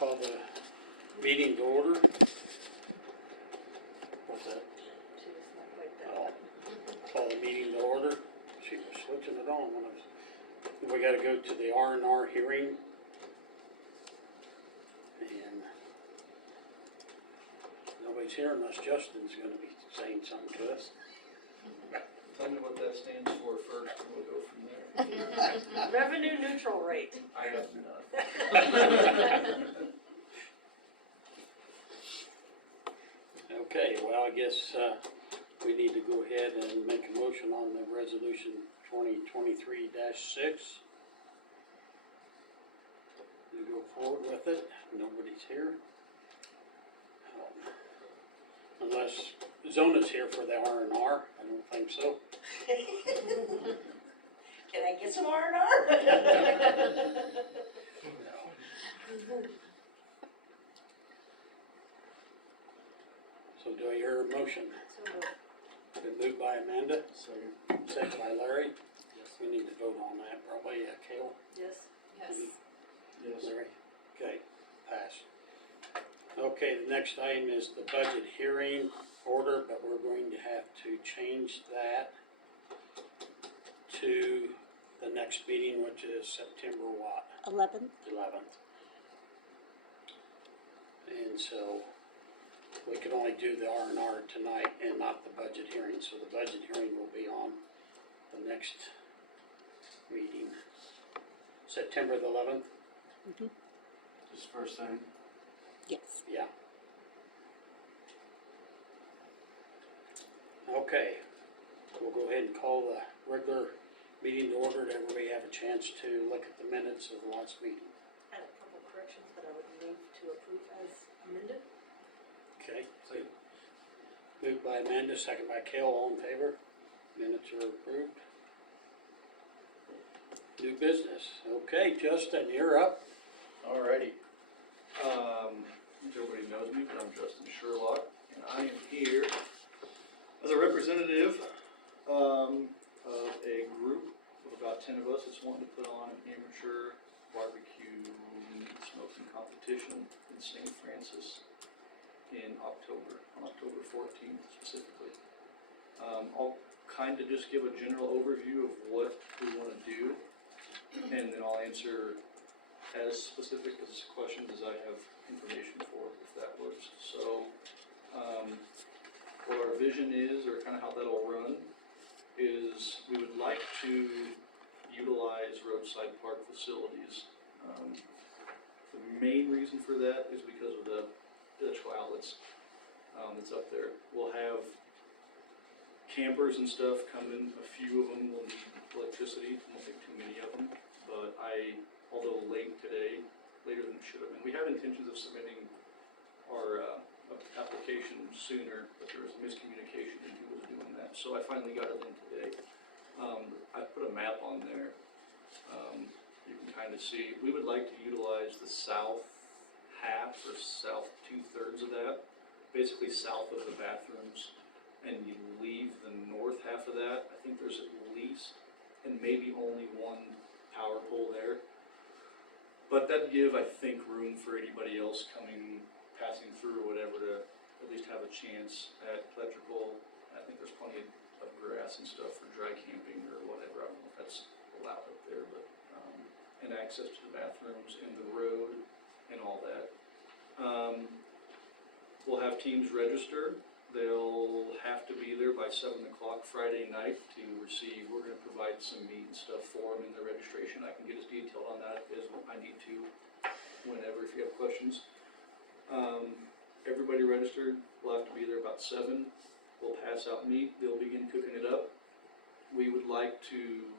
Call the meeting to order. What's that? She was not quite that. Oh, call the meeting to order. She was switching it on when I was, we gotta go to the RNR hearing. And nobody's here unless Justin's gonna be saying something to us. Tell me what that stands for first, and we'll go from there. Revenue neutral rate. I have none. Okay, well, I guess, we need to go ahead and make a motion on the resolution 2023-6. We go forward with it, nobody's here. Unless Zona's here for the RNR, I don't think so. Can I get some R&R? So do I hear a motion? So moved. Been moved by Amanda, Second. second by Larry. We need to vote on that probably, Kayla? Yes. Yes. Yes. Larry? Okay, pass. Okay, the next item is the budget hearing order, but we're going to have to change that to the next meeting, which is September what? 11th. 11th. And so we can only do the R&R tonight and not the budget hearing, so the budget hearing will be on the next meeting. September the 11th? Just first thing. Yes. Yeah. Okay, we'll go ahead and call the regular meeting to order. Did everybody have a chance to look at the minutes of the last meeting? I had a couple corrections that I would move to approve as amended. Okay, so moved by Amanda, second by Kale, all in favor? Minutes are approved. New business. Okay, Justin, you're up. Alrighty. Everybody knows me, but I'm Justin Sherlock, and I am here as a representative of a group of about 10 of us that's wanting to put on an amateur barbecue meat smoking competition in St. Francis in October, on October 14th specifically. I'll kind of just give a general overview of what we want to do, and then I'll answer as specific as questions as I have information for, if that works. So, what our vision is, or kind of how that'll run, is we would like to utilize roadside park facilities. The main reason for that is because of the electrical outlets that's up there. We'll have campers and stuff come in, a few of them will need electricity, I don't think too many of them, but although late today, later than it should have been, we have intentions of submitting our application sooner, but there was miscommunication in who was doing that, so I finally got it in today. I put a map on there. You can kind of see, we would like to utilize the south half or south 2/3 of that, basically south of the bathrooms, and you leave the north half of that. I think there's at least, and maybe only one power pole there. But that'd give, I think, room for anybody else passing through or whatever to at least have a chance at electrical. I think there's plenty of grass and stuff for dry camping or whatever. I don't know if that's allowed up there, but, and access to the bathrooms and the road and all that. We'll have teams register. They'll have to be there by 7 o'clock Friday night to receive. We're going to provide some meat and stuff for them in the registration. I can get as detailed on that as I need to whenever if you have questions. Everybody registered will have to be there about 7. We'll pass out meat. They'll begin cooking it up. We would like to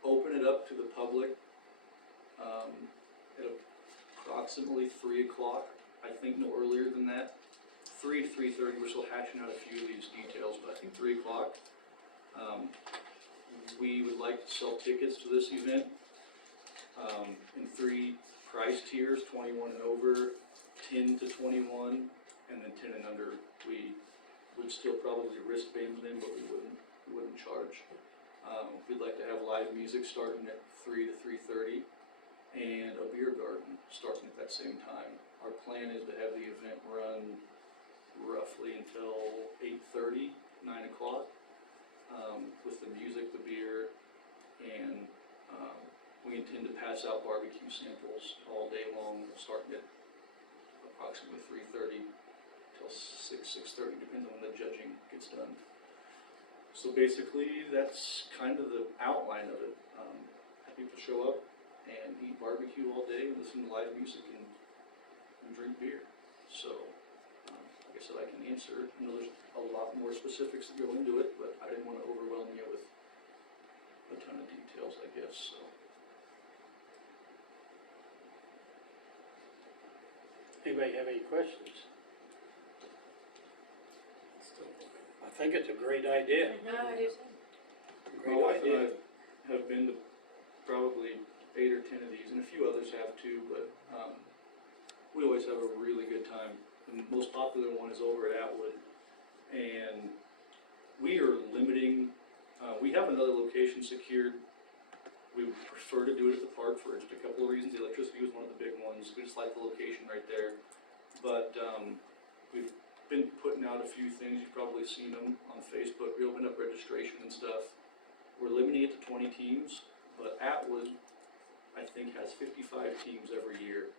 open it up to the public at approximately 3 o'clock. I think no earlier than that. 3 to 3:30, we're still hashing out a few of these details, but I think 3 o'clock. We would like to sell tickets to this event in 3 price tiers, 21 and over, 10 to 21, and then 10 and under. We would still probably wristband them, but we wouldn't charge. We'd like to have live music starting at 3 to 3:30, and a beer garden starting at that same time. Our plan is to have the event run roughly until 8:30, 9 o'clock, with the music, the beer, and we intend to pass out barbecue samples all day long, starting at approximately 3:30 till 6:30, depends on when the judging gets done. So basically, that's kind of the outline of it. Have people show up and eat barbecue all day, and listen to live music, and drink beer. So, like I said, I can answer. I know there's a lot more specifics that go into it, but I didn't want to overwhelm you with a ton of details, I guess, so. Anybody have any questions? I think it's a great idea. No, I do too. My Great wife and idea. I have been to probably 8 or 10 of these, and a few others have too, but we always have a really good time. The most popular one is over at Atwood, and we are limiting, we have another location secured. We would prefer to do it at the park for just a couple of reasons. The electricity was one of the big ones. We just like the location right there. But we've been putting out a few things. You've probably seen them on Facebook. We opened up registration and stuff. We're limiting it to 20 teams, but Atwood, I think, has 55 teams every year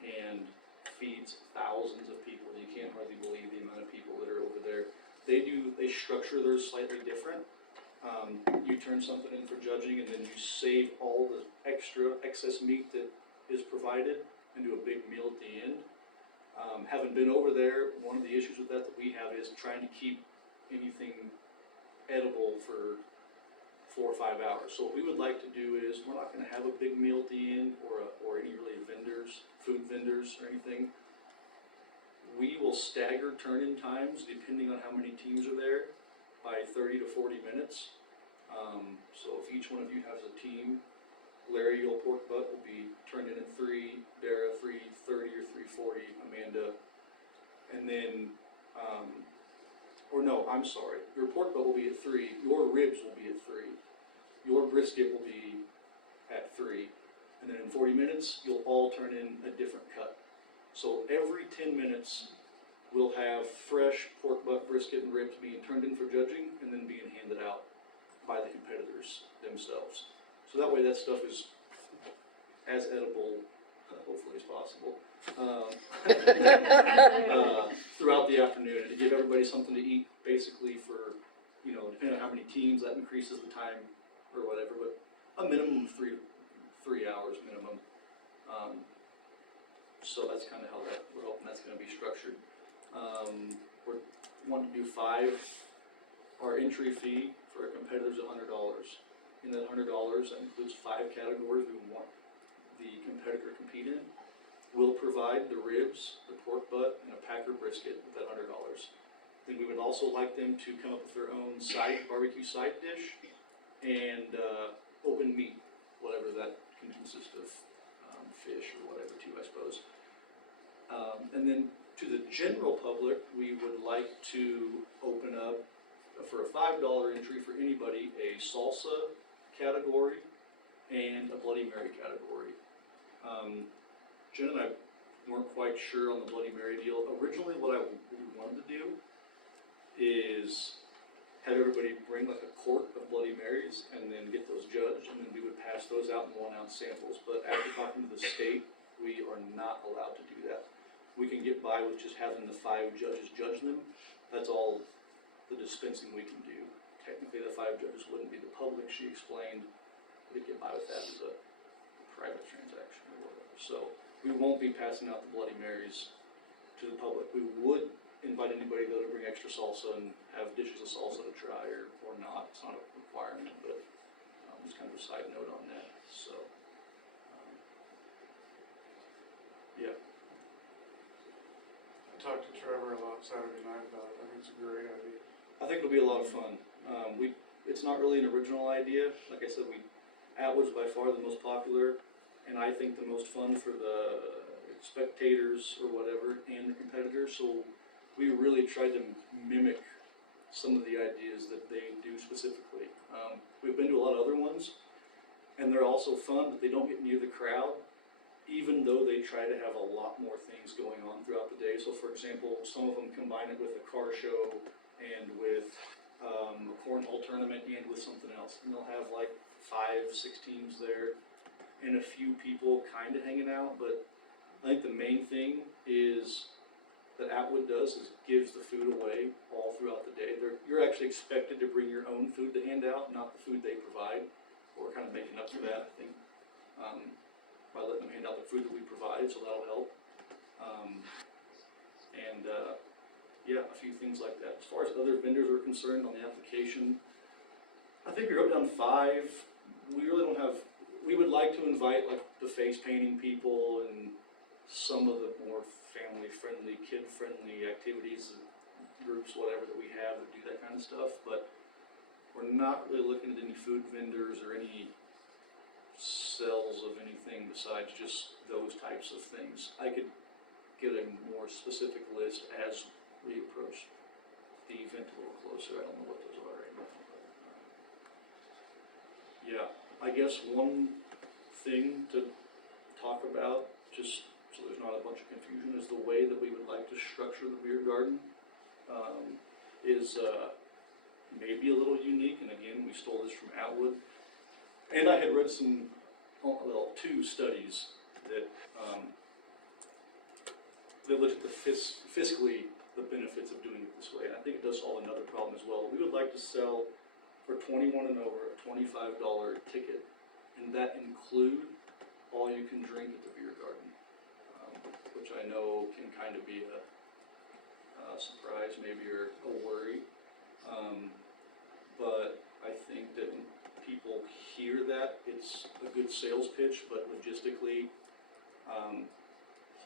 and feeds thousands of people. You can't hardly believe the amount of people that are over there. They structure theirs slightly different. You turn something in for judging, and then you save all the excess meat that is provided and do a big meal at the end. Having been over there, one of the issues with that we have is trying to keep anything edible for 4 or 5 hours. So what we would like to do is, we're not going to have a big meal at the end, or any really food vendors or anything. We will stagger turn-in times depending on how many teams are there by 30 to 40 minutes. So if each one of you has a team, Larry, your pork butt will be turned in at 3, Dara 3:30 or 3:40, Amanda, and then, or no, I'm sorry, your pork butt will be at 3, your ribs will be at 3, your brisket will be at 3, and then in 40 minutes, you'll all turn in a different cut. So every 10 minutes, we'll have fresh pork butt, brisket, and ribs being turned in for judging, and then being handed out by the competitors themselves. So that way that stuff is as edible, hopefully as possible, throughout the afternoon, and to give everybody something to eat, basically for, depending on how many teams, that increases the time or whatever, but a minimum of 3 hours minimum. So that's kind of how we're hoping that's going to be structured. We're wanting to do 5. Our entry fee for a competitor is $100. In that $100, that includes 5 categories we want the competitor to compete in. We'll provide the ribs, the pork butt, and a packer brisket with that $100. Then we would also like them to come up with their own barbecue side dish, and open meat, whatever that can consist of, fish or whatever too, I suppose. And then to the general public, we would like to open up, for a $5 entry for anybody, a salsa category and a Bloody Mary category. Jen and I weren't quite sure on the Bloody Mary deal. Originally, what we wanted to do is have everybody bring like a quart of Bloody Marys and then get those judged, and then we would pass those out in 1-ounce samples. But after talking to the state, we are not allowed to do that. We can get by with just having the 5 judges judge them. That's all the dispensing we can do. Technically, the 5 judges wouldn't be the public, she explained. We'd get by with that as a private transaction or whatever. So we won't be passing out the Bloody Marys to the public. We would invite anybody though to bring extra salsa and have dishes of salsa to try, or not. It's not a requirement, but just kind of a side note on that. So yeah. I talked to Trevor a lot Saturday night about it. I think it's a great idea. I think it'll be a lot of fun. It's not really an original idea. Like I said, Atwood's by far the most popular, and I think the most fun for the spectators or whatever, and the competitors. So we really tried to mimic some of the ideas that they do specifically. We've been to a lot of other ones, and they're also fun, but they don't get near the crowd. even though they try to have a lot more things going on throughout the day. So for example, some of them combine it with a car show and with a cornhole tournament and with something else. And they'll have like 5, 6 teams there and a few people kind of hanging out. But I think the main thing is that Atwood does is gives the food away all throughout the day. You're actually expected to bring your own food to hand out, not the food they provide. We're kind of making up for that, I think, by letting them hand out the food that we provide, so that'll help. Yeah, a few things like that. As far as other vendors are concerned on the application, I think we wrote down 5. We really don't have, we would like to invite like the face painting people and some of the more family-friendly, kid-friendly activities, groups, whatever that we have that do that kind of stuff, but we're not really looking at any food vendors or any sales of anything besides just those types of things. I could get a more specific list as we approach the event a little closer. I don't know what those are right now. But, yeah, I guess one thing to talk about, just so there's not a bunch of confusion, is the way that we would like to structure the beer garden is maybe a little unique. And again, we stole this from Atwood. And I had read some, well, 2 studies that that looked at the fiscally the benefits of doing it this way. And I think it does solve another problem as well. We would like to sell for 21 and over a $25 ticket, and that include all you can drink at the beer garden, which I know can kind of be a surprise maybe or a worry. But I think that when people hear that, it's a good sales pitch, but logistically,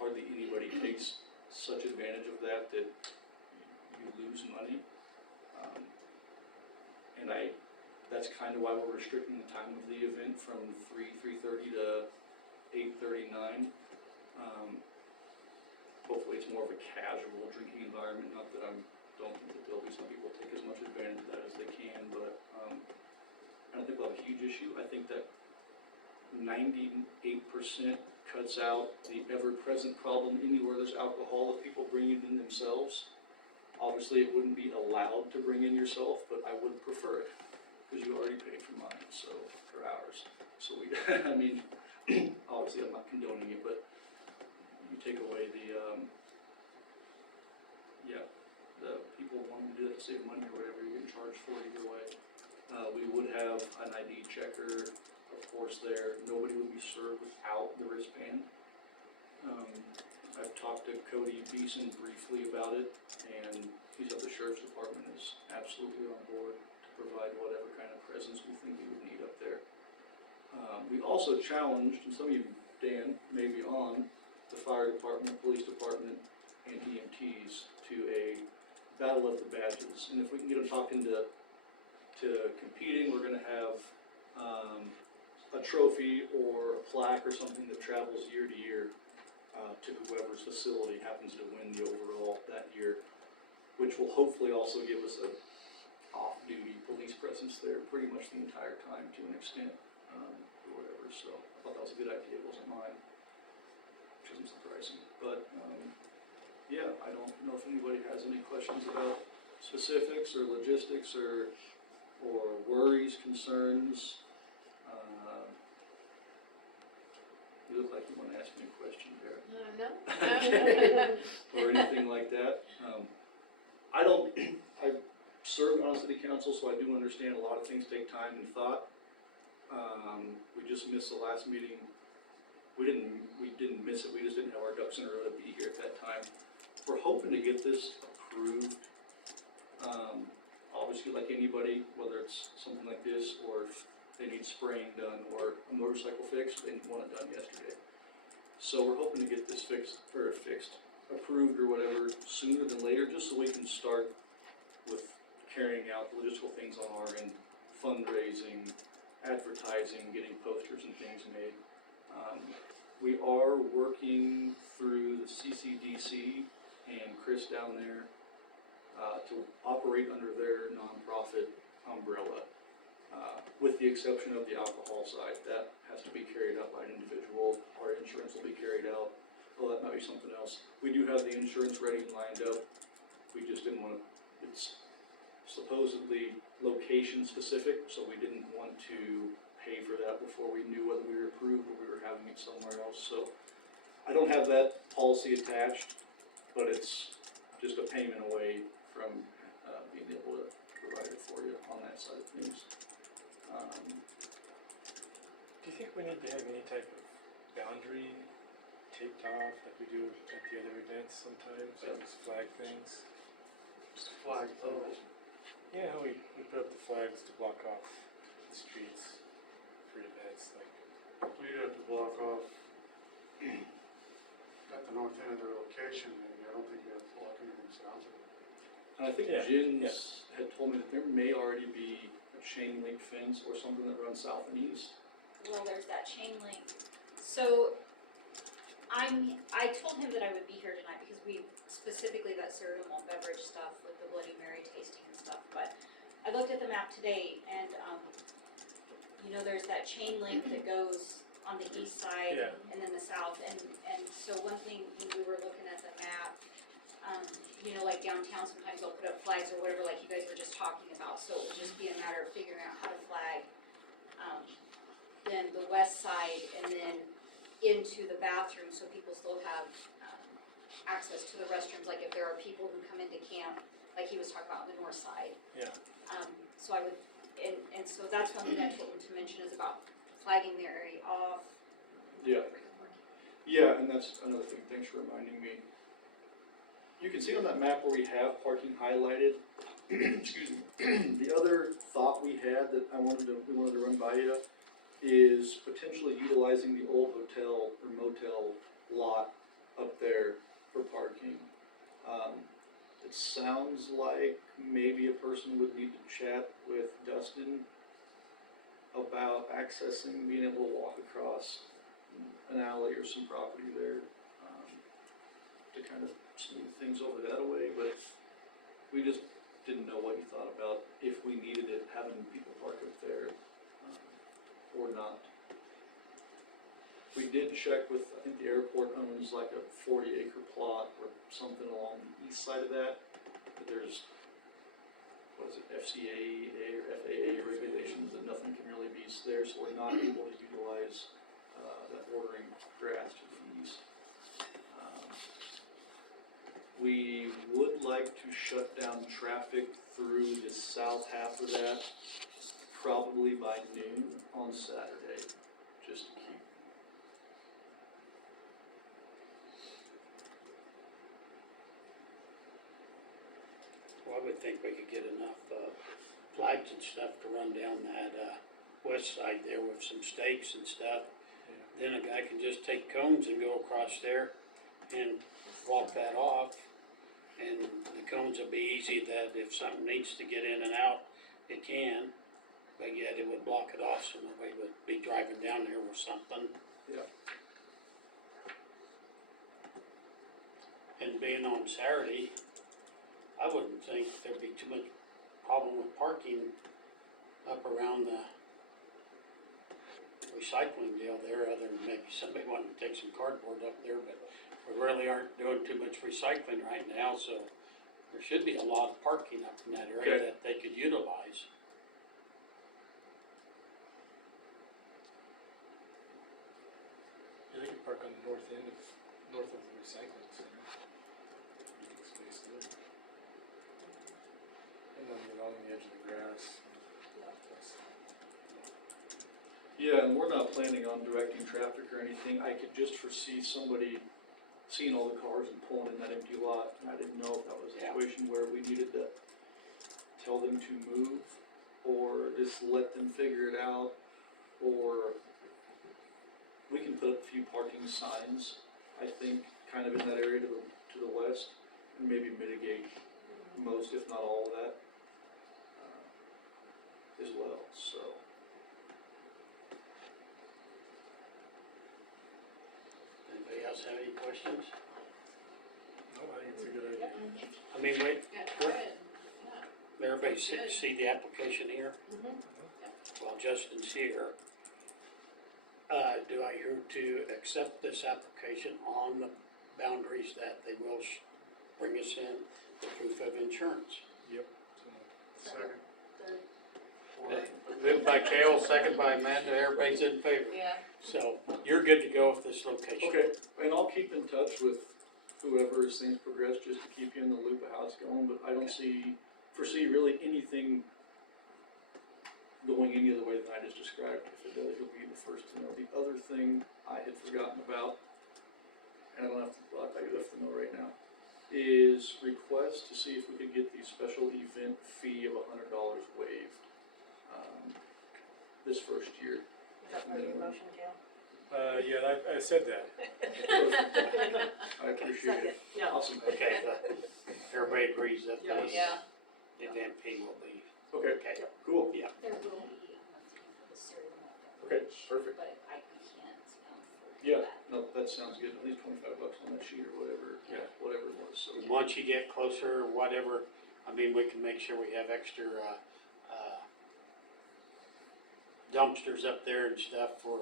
hardly anybody takes such advantage of that you lose money. And that's kind of why we're restricting the time of the event from 3:30 to 8:39. Hopefully it's more of a casual drinking environment, not that don't think that there'll be some people take as much advantage of that as they can, but I don't think we'll have a huge issue. I think that 98% cuts out the ever-present problem anywhere there's alcohol of people bringing it in themselves. Obviously, it wouldn't be allowed to bring in yourself, but I would prefer it, because you already paid for mine, so, for ours. So we, I mean, obviously I'm not condoning it, but you take away the, the people wanting to do that to save money or whatever, you're getting charged for it either way. We would have an ID checker, of course, there. Nobody would be served without the wristband. I've talked to Cody Beeson briefly about it, and he's at the sheriff's department, is absolutely on board to provide whatever kind of presence we think we would need up there. We also challenged, and some of you, Dan, may be on, the fire department, police department, and EMTs to a battle of the badges. And if we can get them talking to competing, we're going to have a trophy or a plaque or something that travels year to year to whoever's facility happens to win the overall that year, which will hopefully also give us a off-duty police presence there pretty much the entire time to an extent, or whatever. So I thought that was a good idea. It wasn't mine, which isn't surprising. But yeah, I don't know if anybody has any questions about specifics or logistics or worries, concerns. You look like you want to ask me a question, Garrett. No. Or anything like that. I served on city council, so I do understand a lot of things take time and thought. We just missed the last meeting. We didn't miss it, we just didn't have our ducks in a row to be here at that time. We're hoping to get this approved. Obviously, like anybody, whether it's something like this or if they need spraying done or a motorcycle fixed, they want it done yesterday. So we're hoping to get this approved or whatever sooner than later, just so we can start with carrying out the logistical things on our end, fundraising, advertising, getting posters and things made. We are working through the CCDC and Chris down there to operate under their nonprofit umbrella, with the exception of the alcohol side. That has to be carried out by an individual, our insurance will be carried out. Well, that might be something else. We do have the insurance ready and lined up. We just didn't want to, it's supposedly location specific, so we didn't want to pay for that before we knew whether we were approved or we were having it somewhere else. So I don't have that policy attached, but it's just a payment away from being able to provide it for you on that side of things. Do you think we need to have any type of boundary taped off like we do at the other events sometimes, those flag things? Flag those. Yeah, how we put up the flags to block off the streets for events, like, We'd have to block off at the north end of their location, maybe. I don't think you have to block anything south of it. And I think Yeah, Jim's had told me that there may already be a chain link fence or something that runs south and east. Well, there's that chain link. So I told him that I would be here tonight because we specifically that cereal malt beverage stuff with the Bloody Mary tasting and stuff. But I looked at the map today and, there's that chain link that goes on the east side Yeah. and then the south. And so one thing when we were looking at the map, like downtown, sometimes they'll put up flags or whatever, like you guys were just talking about. So it would just be a matter of figuring out how to flag, then the west side and then into the bathroom so people still have, access to the restrooms, like if there are people who come into camp, like he was talking about on the north side. yeah. So I would, and so that's one thing I told him to mention is about flagging the area off. Yeah. Yeah, and that's another thing, thanks for reminding me. You can see on that map where we have parking highlighted, excuse me, the other thought we had that we wanted to run by you is potentially utilizing the old hotel or motel lot up there for parking. It sounds like maybe a person would need to chat with Dustin about accessing, being able to walk across an alley or some property there, to kind of smooth things over that way, but we just didn't know what you thought about if we needed it, having people park up there, or not. We did check with, I think the airport owns like a 40-acre plot or something along the east side of that, but there's, what is it, FCAA or FAA regulations that nothing can really be there, so we're not able to utilize that bordering grass to the east. We would like to shut down traffic through the south half of that, probably by noon on Saturday, just to keep. Well, I would think we could get enough, flags and stuff to run down that, west side there with some stakes and stuff. Then a guy can just take cones and go across there and walk that off. And the cones will be easy that if something needs to get in and out, it can. But yet it would block it off so nobody would be driving down there with something. Yeah. And being on Saturday, I wouldn't think there'd be too much problem with parking up around the recycling deal there, other than maybe somebody wanting to take some cardboard up there, but we really aren't doing too much recycling right now, so there should be a lot of parking up in that area Okay. that they could utilize. Yeah, they could park on the north of the recycling center. Big space there. And then along the edge of the grass. Yeah, and we're not planning on directing traffic or anything. I could just foresee somebody seeing all the cars and pulling in that empty lot, and I didn't know if that was a Yeah. situation where we needed to tell them to move, or just let them figure it out, or we can put up a few parking signs, I think, kind of in that area to the west, and maybe mitigate most, if not all of that, as well, so. Anybody else have any questions? No, I think it's a good idea. I mean, wait, Yeah, try it, yeah. everybody That's good. see the application here? Mhm. While Justin's here, Do I hear to accept this application on the boundaries that they will bring us in the proof of insurance? Yep. Second. Third. Moved by Kale, second by Amanda, everybody's in favor. Yeah. So you're good to go with this location? Okay, and I'll keep in touch with whoever as things progress, just to keep you in the loop of how it's going, but I don't foresee really anything going any other way than I just described. If it does, you'll be the first to know. The other thing I had forgotten about, and I don't have to, well, I do have to know right now, is request to see if we could get the special event fee of $100 waived, this first year. Is that part of your motion, Gail? Yeah, I said that. I appreciate it. Second, yeah. Awesome. Okay, everybody agrees that Yeah. this Yeah. event fee will be, Okay, okay, cool. yeah. There will be for the cereal. Okay, perfect. But I can't, for Yeah, that. no, that sounds good. At least $25 on that sheet or whatever, Yeah. whatever it was, so. And once you get closer, whatever, I mean, we can make sure we have extra, dumpsters up there and stuff for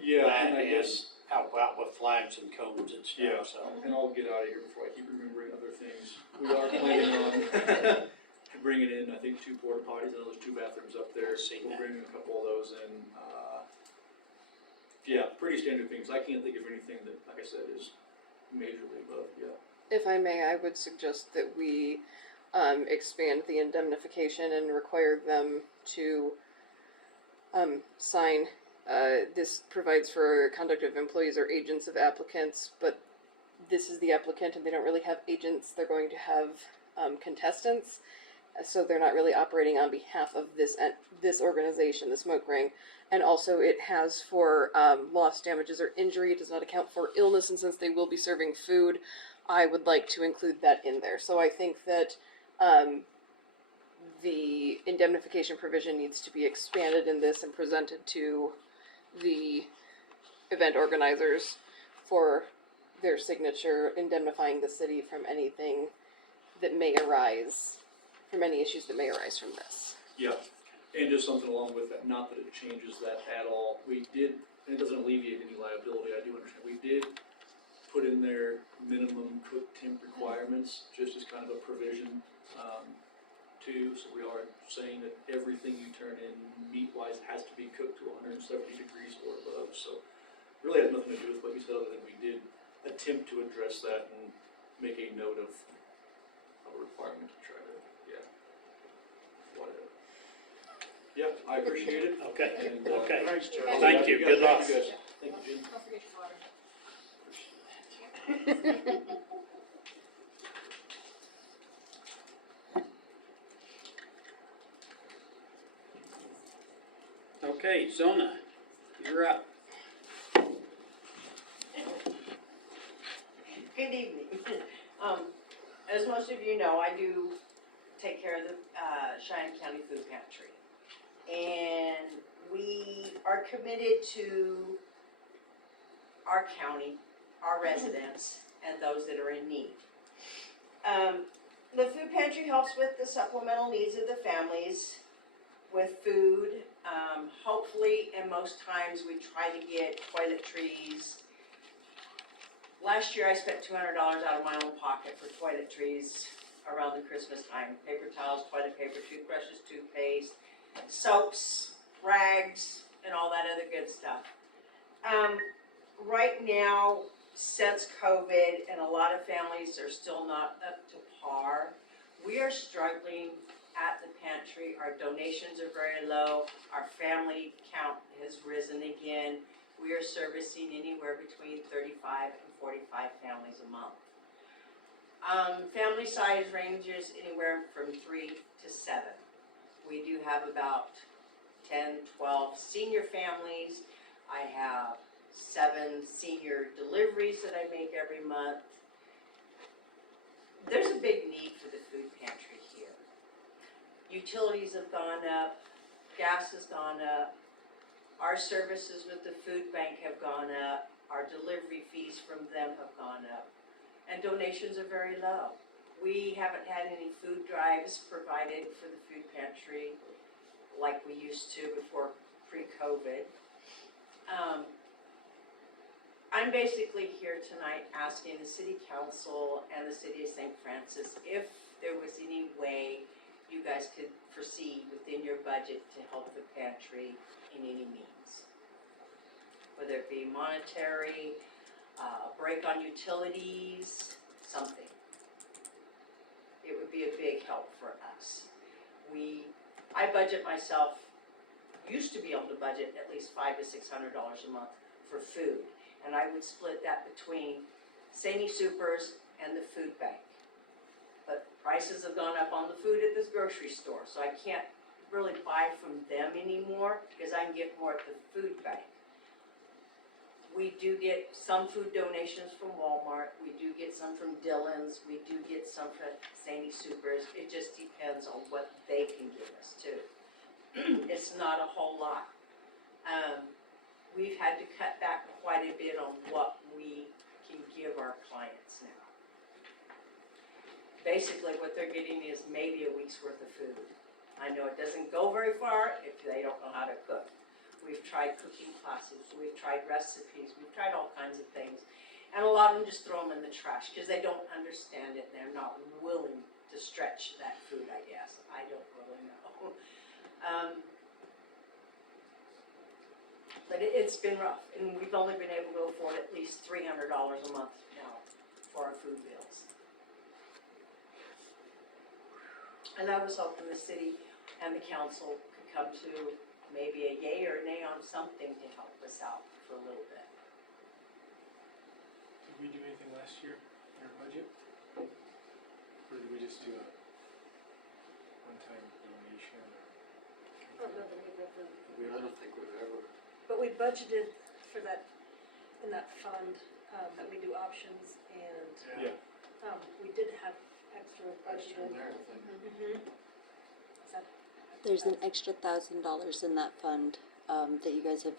Yeah, that and I and guess, help out with flags and cones and Yeah. stuff, so. and I'll get out of here before I keep remembering other things. We are planning on bringing in, I think, 2 porta potties, and those 2 bathrooms up there. I've seen We'll that. bring a couple of those in. Yeah, pretty standard things. I can't think of anything that, like I said, is majorly above, yeah. If I may, I would suggest that we expand the indemnification and require them to sign. This provides for conduct of employees or agents of applicants, but this is the applicant and they don't really have agents. They're going to have contestants, so they're not really operating on behalf of this organization, the smoke ring. And also it has for loss, damages, or injury. It does not account for illness, and since they will be serving food, I would like to include that in there. So I think that the indemnification provision needs to be expanded in this and presented to the event organizers for their signature, indemnifying the city from anything that may arise, from any issues that may arise from this. Yeah, and just something along with that, not that it changes that at all. We did, and it doesn't alleviate any liability, I do understand. We did put in there minimum cook temp requirements, just as kind of a provision, too. So we are saying that everything you turn in meat-wise has to be cooked to 170 degrees or above. So really has nothing to do with what you said, other than we did attempt to address that and make a note of a requirement to try to, yeah, whatever. Yeah, I appreciate it. Okay, And, okay. Thanks, Joe. Thank you, good luck. Thank you, guys. Thank you, Jim. Don't forget your water. Okay, Zona, you're up. Good evening. As most of you know, I do take care of the Cheyenne County Food Pantry. And we are committed to our county, our residents, and those that are in need. The food pantry helps with the supplemental needs of the families with food. Hopefully, and most times, we try to get toiletries. Last year, I spent $200 out of my own pocket for toiletries around the Christmas time. Paper towels, toilet paper, toothbrushes, toothpaste, soaps, rags, and all that other good stuff. Right now, since COVID, and a lot of families are still not up to par, we are struggling at the pantry. Our donations are very low. Our family count has risen again. We are servicing anywhere between 35 and 45 families a month. Family size ranges anywhere from 3 to 7. We do have about 10, 12 senior families. I have 7 senior deliveries that I make every month. There's a big need for the food pantry here. Utilities have gone up, gas has gone up, our services with the food bank have gone up, our delivery fees from them have gone up, and donations are very low. We haven't had any food drives provided for the food pantry like we used to before pre-COVID. I'm basically here tonight asking the city council and the city of St. Francis if there was any way you guys could proceed within your budget to help the pantry in any means. Whether it be monetary, break on utilities, something. It would be a big help for us. I budget myself, used to be able to budget at least $500 to $600 a month for food. And I would split that between Sandy Supers and the food bank. But prices have gone up on the food at this grocery store, so I can't really buy from them anymore because I can get more at the food bank. We do get some food donations from Walmart, we do get some from Dillon's, we do get some from Sandy Supers. It just depends on what they can give us too. It's not a whole lot. We've had to cut back quite a bit on what we can give our clients now. Basically, what they're getting is maybe a week's worth of food. I know it doesn't go very far if they don't know how to cook. We've tried cooking classes, we've tried recipes, we've tried all kinds of things. And a lot of them just throw them in the trash because they don't understand it and they're not willing to stretch that food, I guess. I don't really know. But it's been rough, and we've only been able to afford at least $300 a month now for our food bills. And I was hoping the city and the council could come to maybe a yay or nay on something to help us out for a little bit. Did we do anything last year in our budget? Or did we just do a one-time donation or? I don't know that we've ever, I don't think we've ever. but we budgeted for that, in that fund, that we do options and, Yeah, we did have extra Extra in budgeted. there, I think. Mhm. Is that? There's an extra $1,000 in that fund that you guys have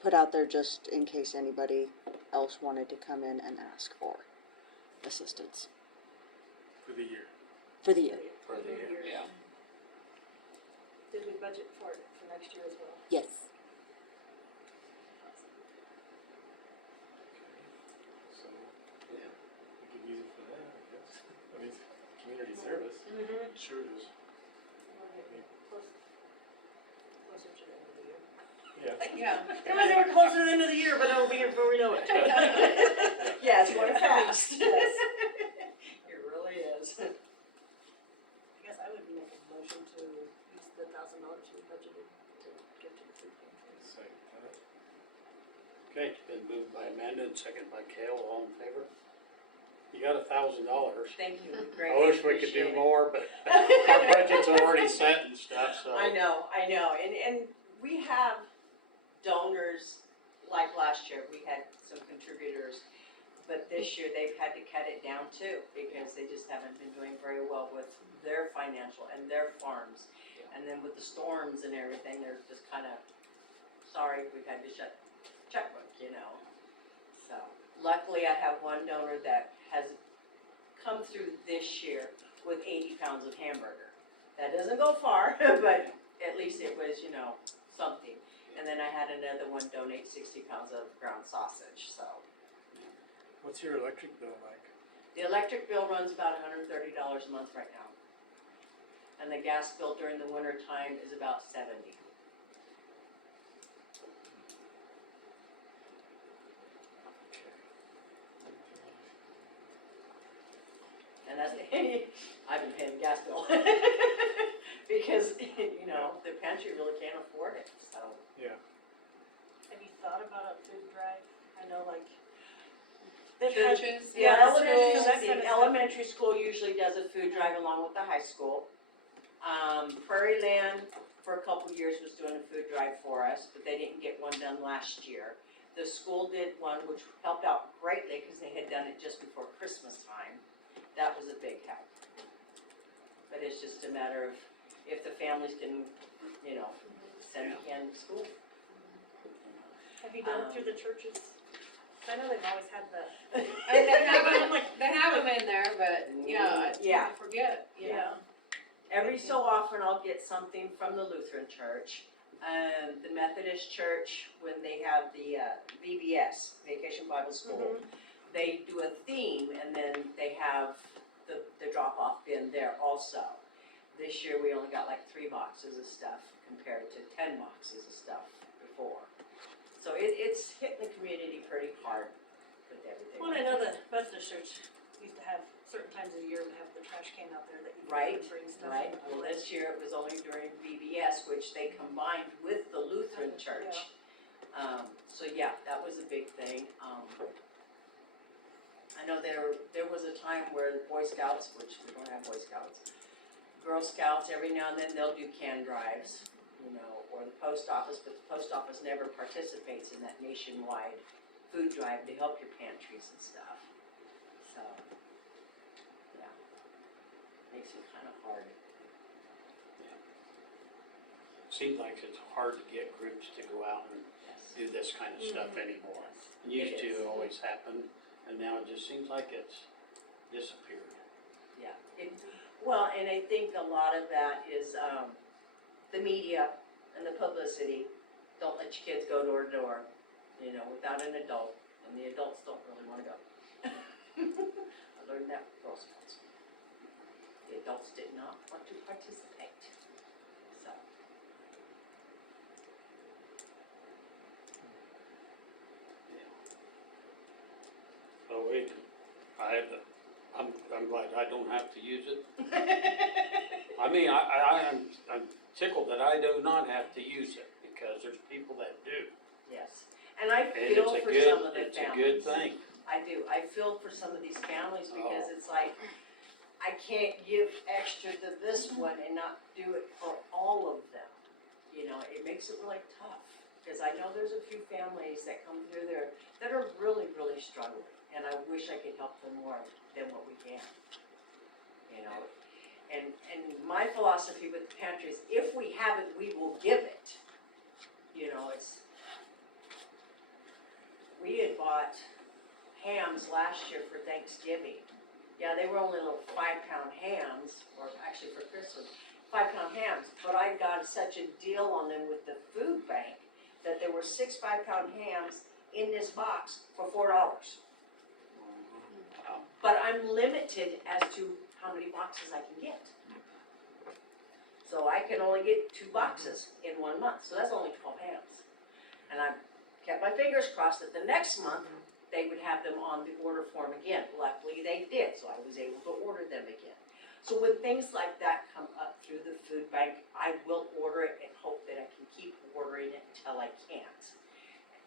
put out there just in case anybody else wanted to come in and ask for assistance for the year. for the year. For the year, yeah. Did we budget for it for next year as well? Yes. So Yeah. we could use it for that, I guess. I mean, it's community service. Mm-hmm. Sure is. Closer to the end of the year. Yeah. Yeah. It was never close to the end of the year, but it'll be here before we know it. Yeah, it's going fast. Yes. It really is. I guess I would make a motion to use the $1,000 we budgeted to give to the food pantry. Second that. Okay, it's been moved by Amanda and seconded by Kale, all in favor? You got $1,000. Thank you, we I greatly wish we could do appreciate it. more, but our budget's already set and stuff, so. I know, and we have donors, like last year, we had some contributors, but this year they've had to cut it down too, because they just haven't been doing very well with their financial and their farms. And then with the storms and everything, they're just kinda, sorry, we've had to shut checkbook, you know. So, luckily I have one donor that has come through this year with 80 pounds of hamburger. That doesn't go far, but at least it was, you know, something. And then I had another one donate 60 pounds of ground sausage, so. What's your electric bill like? The electric bill runs about $130 a month right now. And the gas bill during the winter time is about 70. And that's, I've been paying the gas bill. Because, you know, the pantry really can't afford it, so. Yeah. Have you thought about a food drive? I know, like. they've had- Churches. Yeah, Yeah, elementary, schools, that kind the of stuff. elementary school usually does a food drive along with the high school. Prairie Land for a couple years was doing a food drive for us, but they didn't get one done last year. The school did one, which helped out greatly because they had done it just before Christmas time. That was a big help. But it's just a matter of if the families can, you know, send it in school. Have you done it through the churches? 'Cause I know they've always had the. They have them in there, but yeah, Yeah. I forget, you know. Every so often I'll get something from the Lutheran church, the Methodist Church, when they have the VBS, Vacation Bible School, they do a theme and then they have the drop-off bin there also. This year, we only got like 3 boxes of stuff compared to 10 boxes of stuff before. So it's hitting the community pretty hard with everything. Well, I know the Methodist Church used to have certain times of the year would have the trash can out there that you Right, could bring stuff right. in. Well, this year it was only during VBS, which they combined with the Lutheran Church. So yeah, that was a big thing. I know there was a time where the Boy Scouts, which we don't have Boy Scouts, Girl Scouts, every now and then they'll do can drives, you know, or the post office, but the post office never participates in that nationwide food drive to help your pantries and stuff. So, yeah, makes it kind of hard. Seems like it's hard to get groups to go out and Yes. do this kind of stuff anymore. It It used is. to always happen, and now it just seems like it's disappeared. Yeah, well, and I think a lot of that is, the media and the publicity. Don't let your kids go door to door, you know, without an adult, and the adults don't really wanna go. I learned that from Girl Scouts. The adults did not want to participate, so. So I'm glad I don't have to use it. I mean, I'm tickled that I do not have to use it, because there's people that do. Yes, and I And feel for some of the it's a good families. thing. I do, I feel for some of these families because it's like, I can't give extra to this one and not do it for all of them. You know, it makes it really tough, because I know there's a few families that come through there that are really, really struggling. And I wish I could help them more than what we can, you know. And my philosophy with the pantry is, if we have it, we will give it. You know, we had bought hams last year for Thanksgiving. Yeah, they were only little 5-pound hams, or actually for Christmas, 5-pound hams. But I got such a deal on them with the food bank that there were 6 5-pound hams in this box for $4. Wow. But I'm limited as to how many boxes I can get. So I can only get 2 boxes in 1 month, so that's only 12 hams. And I kept my fingers crossed that the next month they would have them on the order form again. Luckily they did, so I was able to order them again. So when things like that come up through the food bank, I will order it and hope that I can keep ordering it until I can't.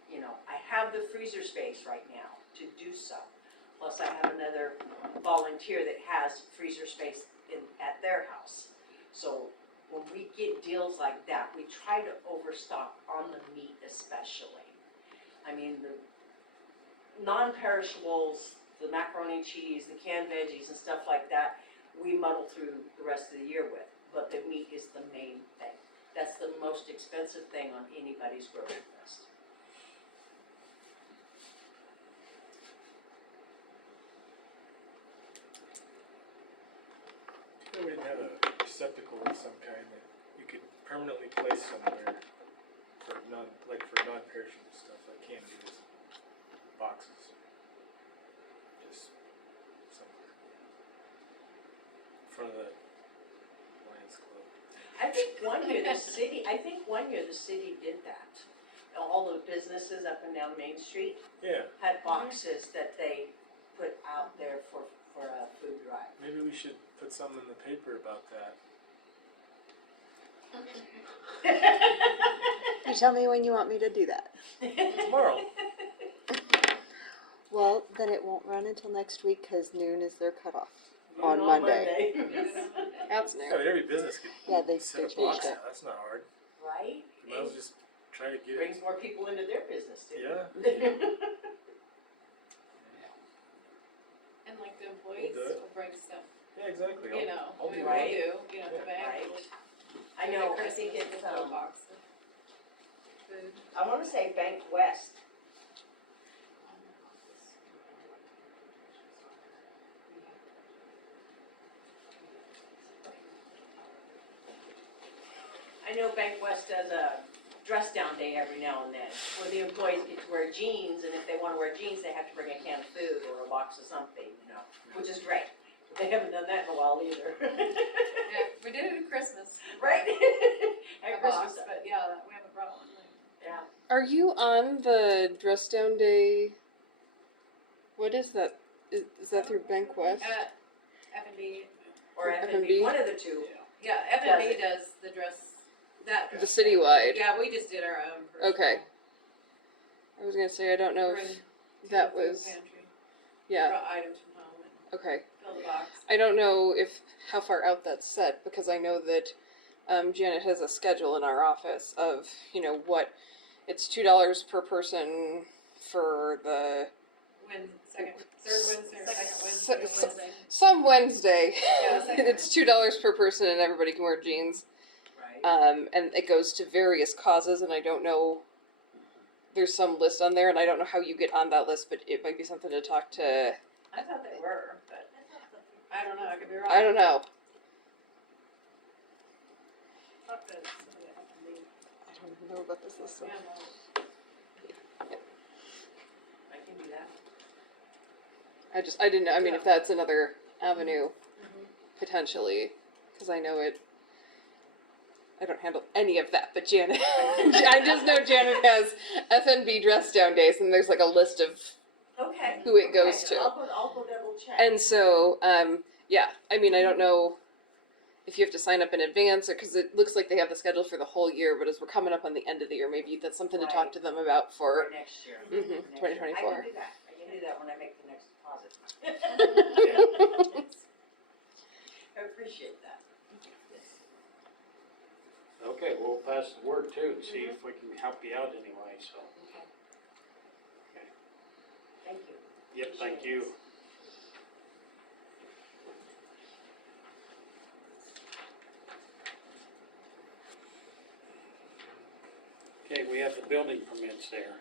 You know, I have the freezer space right now to do so. Plus I have another volunteer that has freezer space at their house. So when we get deals like that, we try to overstock on the meat especially. I mean, the non-perishables, the macaroni and cheese, the canned veggies and stuff like that, we muddle through the rest of the year with. But the meat is the main thing. That's the most expensive thing on anybody's grocery list. We didn't have a receptacle of some kind that you could permanently place somewhere for non-perishable stuff, like canned goods, boxes, just somewhere in front of the Lions Club. I think one year the city did that. All the businesses up and down Main Street Yeah, had boxes that they put out there for a food drive. maybe we should put something in the paper about that. You tell me when you want me to do that. Tomorrow. Well, then it won't run until next week because noon is their cutoff Noon on Monday. That's Yeah, new. but every business could Yeah, they set a changed box it. now. That's not hard. Right? You might as well just try to get Brings it. more people into their business too. Yeah. And like the employees We'll do it. will bring stuff, Yeah, exactly. you know, I'll I do mean, it. Right. we do, you know, the Yeah. bag. Right. will- I do the know, I Christmas think it's, little box of food. I wanna say Bank West. I know Bank West does a dress down day every now and then, where the employees get to wear jeans, and if they wanna wear jeans, they have to bring a can of food or a box of something, you know, which is great. They haven't done that in a while either. Yeah, we did it at Christmas. Right? A At box, Christmas, but yeah, we haven't brought one. yeah. Are you on the dress down day? What is that? Is that through Bank West? F&B, Or F&B? F&B, one of the two. yeah, Does F&B it? does the dress, that The dress. citywide. Yeah, we just did our own personal. Okay. I was gonna say I don't know Bring if to that the food was pantry. yeah. Brought items from home and Okay. fill the box. I don't know if how far out that's set because I know that Janet has a schedule in our office of what it's $2 per person for the When, third Wednesday or second So- Wednesday? so- Wednesday. some Wednesday. Yeah, second It's $2 per person and everybody can wear jeans. Right. And it goes to various causes and I don't know. There's some list on there and I don't know how you get on that list, but it might be something to talk to. I thought they were, but I don't know, I could be wrong. I don't know. Talk to somebody at F&B. I don't even know about this list. So. Yeah, no. I can do that. I didn't know. I mean, if that's another avenue, Mhm. potentially, because I know it. I don't handle any of that, but Janet. I just know Janet has FNB dress down days, and there's like a list of Okay. who it goes Okay, to. I'll go double check. And so, yeah. I mean, I don't know if you have to sign up in advance, or because it looks like they have the schedule for the whole year. But as we're coming up on the end of the year, maybe that's something to talk Right. to them about for For next year. Mhm, Next year. 2024. I can do that. I can do that when I make the next deposit. I appreciate that. Okay, we'll pass the word too and see if we can help you out anyway, so. Okay. Thank you. Yep, thank you. Okay, we have the building permits there.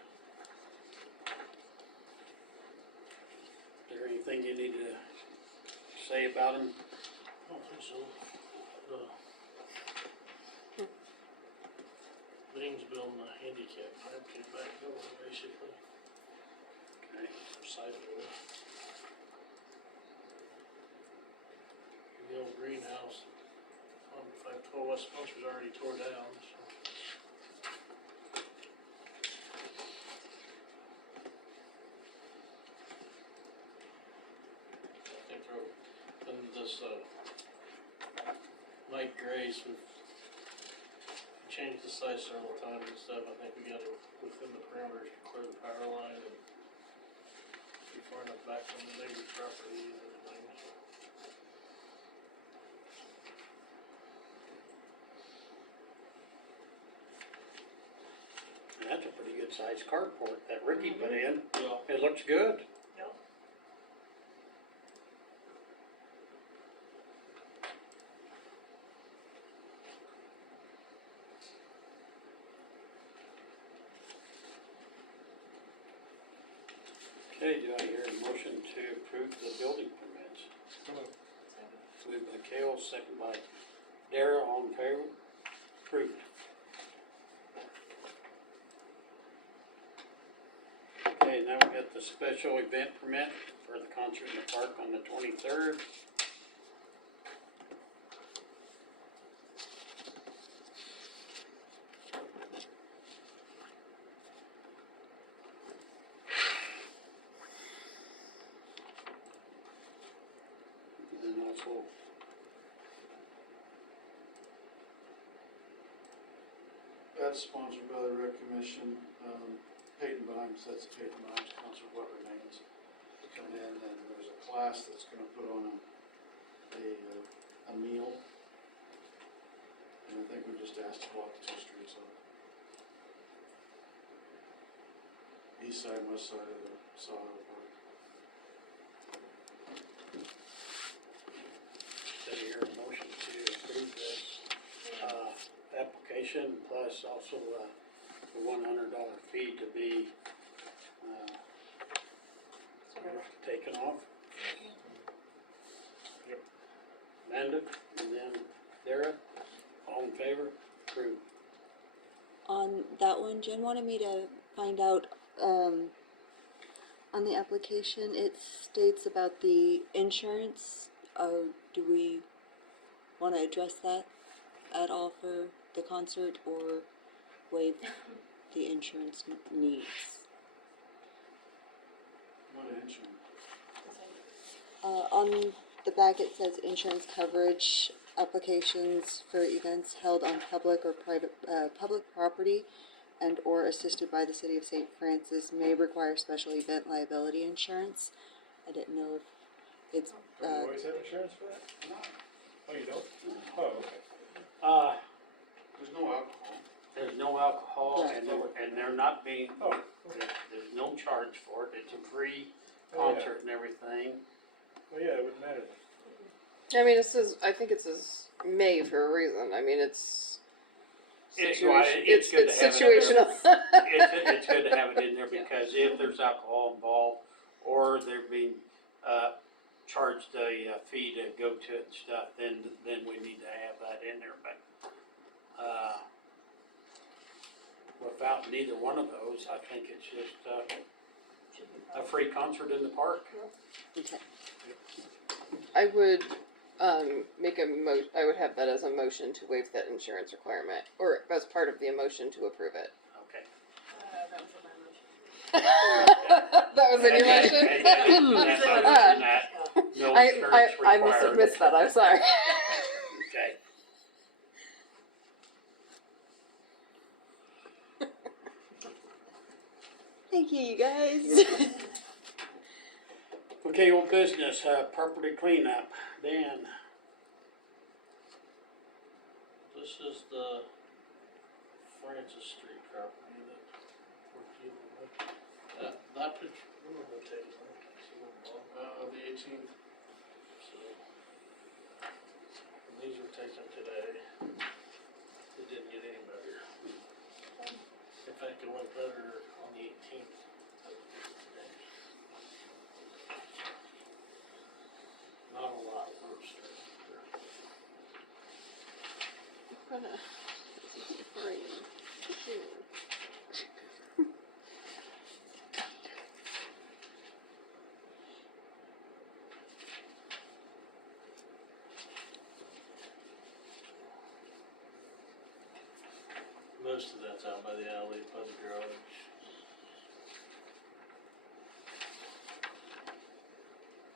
Is there anything you need to say about them? I don't think so. Thing's building a handicap ramp to the back door, basically, Okay. side door. The old greenhouse on 512 West Spencer's already tore down, so. I think they're, and this, light grays, we've changed the size several times and stuff. I think we got it within the parameters to clear the power line and be far enough back from the neighbor's property and everything, so. And that's a pretty good sized carport that Ricky put in. Yeah. It looks good. Yep. Okay, do I hear a motion to approve the building permits? Moved by Cale, second by Dara, all in favor? Approved. Okay, now we got the special event permit for the concert in the park on the 23rd. And then also That's sponsored by the Rec Commission, Peyton Bimes, that's Peyton Bimes, Concert What Remains. And then there's a class that's gonna put on a meal. And I think we just asked to block the 2 streets off. East side, west side of the Sawhill Park. do I hear a motion to approve this, application plus also, the $100 fee to be, taken off. Yep. Amanda, and then Dara, all in favor? Approved. On on that one, Jen wanted me to find out, on the application, it states about the insurance. Do we want to address that at all for the concert or waive the insurance needs? What insurance? On the back it says insurance coverage applications for events held on public or private, public property and or assisted by the city of St. Francis may require special event liability insurance. I didn't know if it's, You always have insurance for that? Oh, you don't? Oh, okay. There's no alcohol. There's no alcohol Right. and they're not being, Oh, there's no charge for it. It's a free Oh, yeah. concert and everything. Well, yeah, it wouldn't matter I mean, it says, I think it says may for a reason. I mean, it's It's good to have it in situational. It's good to have it in there because if there's alcohol involved or they're being, charged a fee to go to it and stuff, then we need to have that in there, but, without neither one of those, I think it's just, a free concert in the park. okay. I would I would have that as a motion to waive that insurance requirement, or as part of the motion to approve it. Okay. That was in my motion. That was in your And motion? that, no insurance I must have required. missed that, I'm sorry. Okay. Thank you, you guys. Okay, old business, property cleanup, Dan. This is the Francis Street property that we're dealing with. That picture, when we're gonna take it, The 18th. so. And these were taken today. It didn't get any better. In fact, it went better on the 18th than it did today. Not a lot worse there. Most of that's out by the alley, by the garage.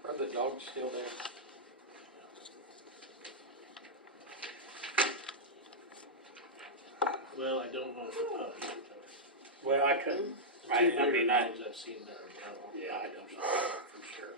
Are the dogs still there? Well, I don't know if the pups are there. Well, I couldn't, The two bigger dogs I've seen there, yeah, I don't know for sure.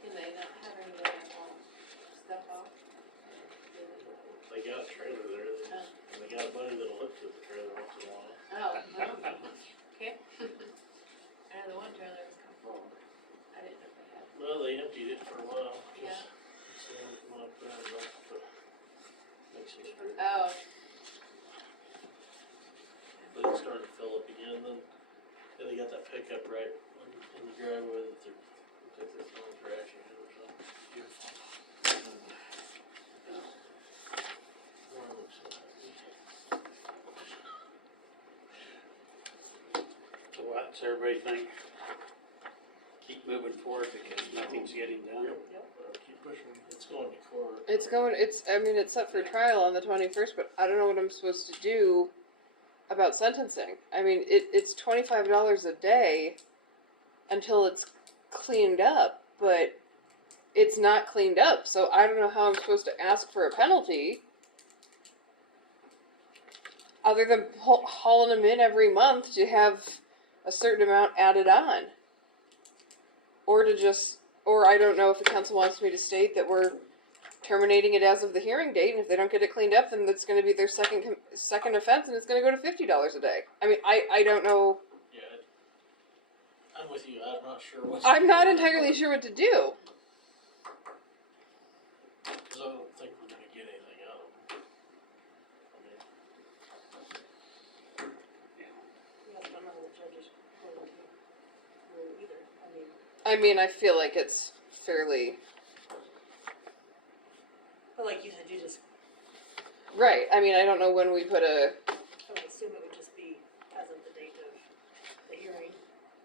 Can they not have anybody at home stuff off? They got a trailer there, and they got a buddy that'll hook to the trailer once in a while. Oh, okay. I know the one trailer was kind of full. I didn't know if they had. Well, they emptied it for a while, Yeah. cause someone come up there and left to make some screw. Oh, But it started to fill up again, then they got that pickup right in the driveway that they're, throwing trash in or something. Beautiful. Warren looks so happy. So what's everybody think? Keep moving forward because nothing's getting done. Keep pushing, it's going to court. It's set for trial on the 21st, but I don't know what I'm supposed to do about sentencing. I mean, it's $25 a day until it's cleaned up, but it's not cleaned up, so I don't know how I'm supposed to ask for a penalty other than hauling them in every month to have a certain amount added on. Or I don't know if the council wants me to state that we're terminating it as of the hearing date, and if they don't get it cleaned up, then that's gonna be their second offense, and it's gonna go to $50 a day. I mean, I don't know. Yeah, I'm with you, I'm not sure what's. I'm not entirely sure what to do. Cause I don't think we're gonna get anything out of them. I mean, Yeah, I don't know the judge's going to rule either, I mean, I feel like it's fairly but like you said, you just, right. I mean, I don't know when we put a. I would assume it would just be as of the date of the hearing,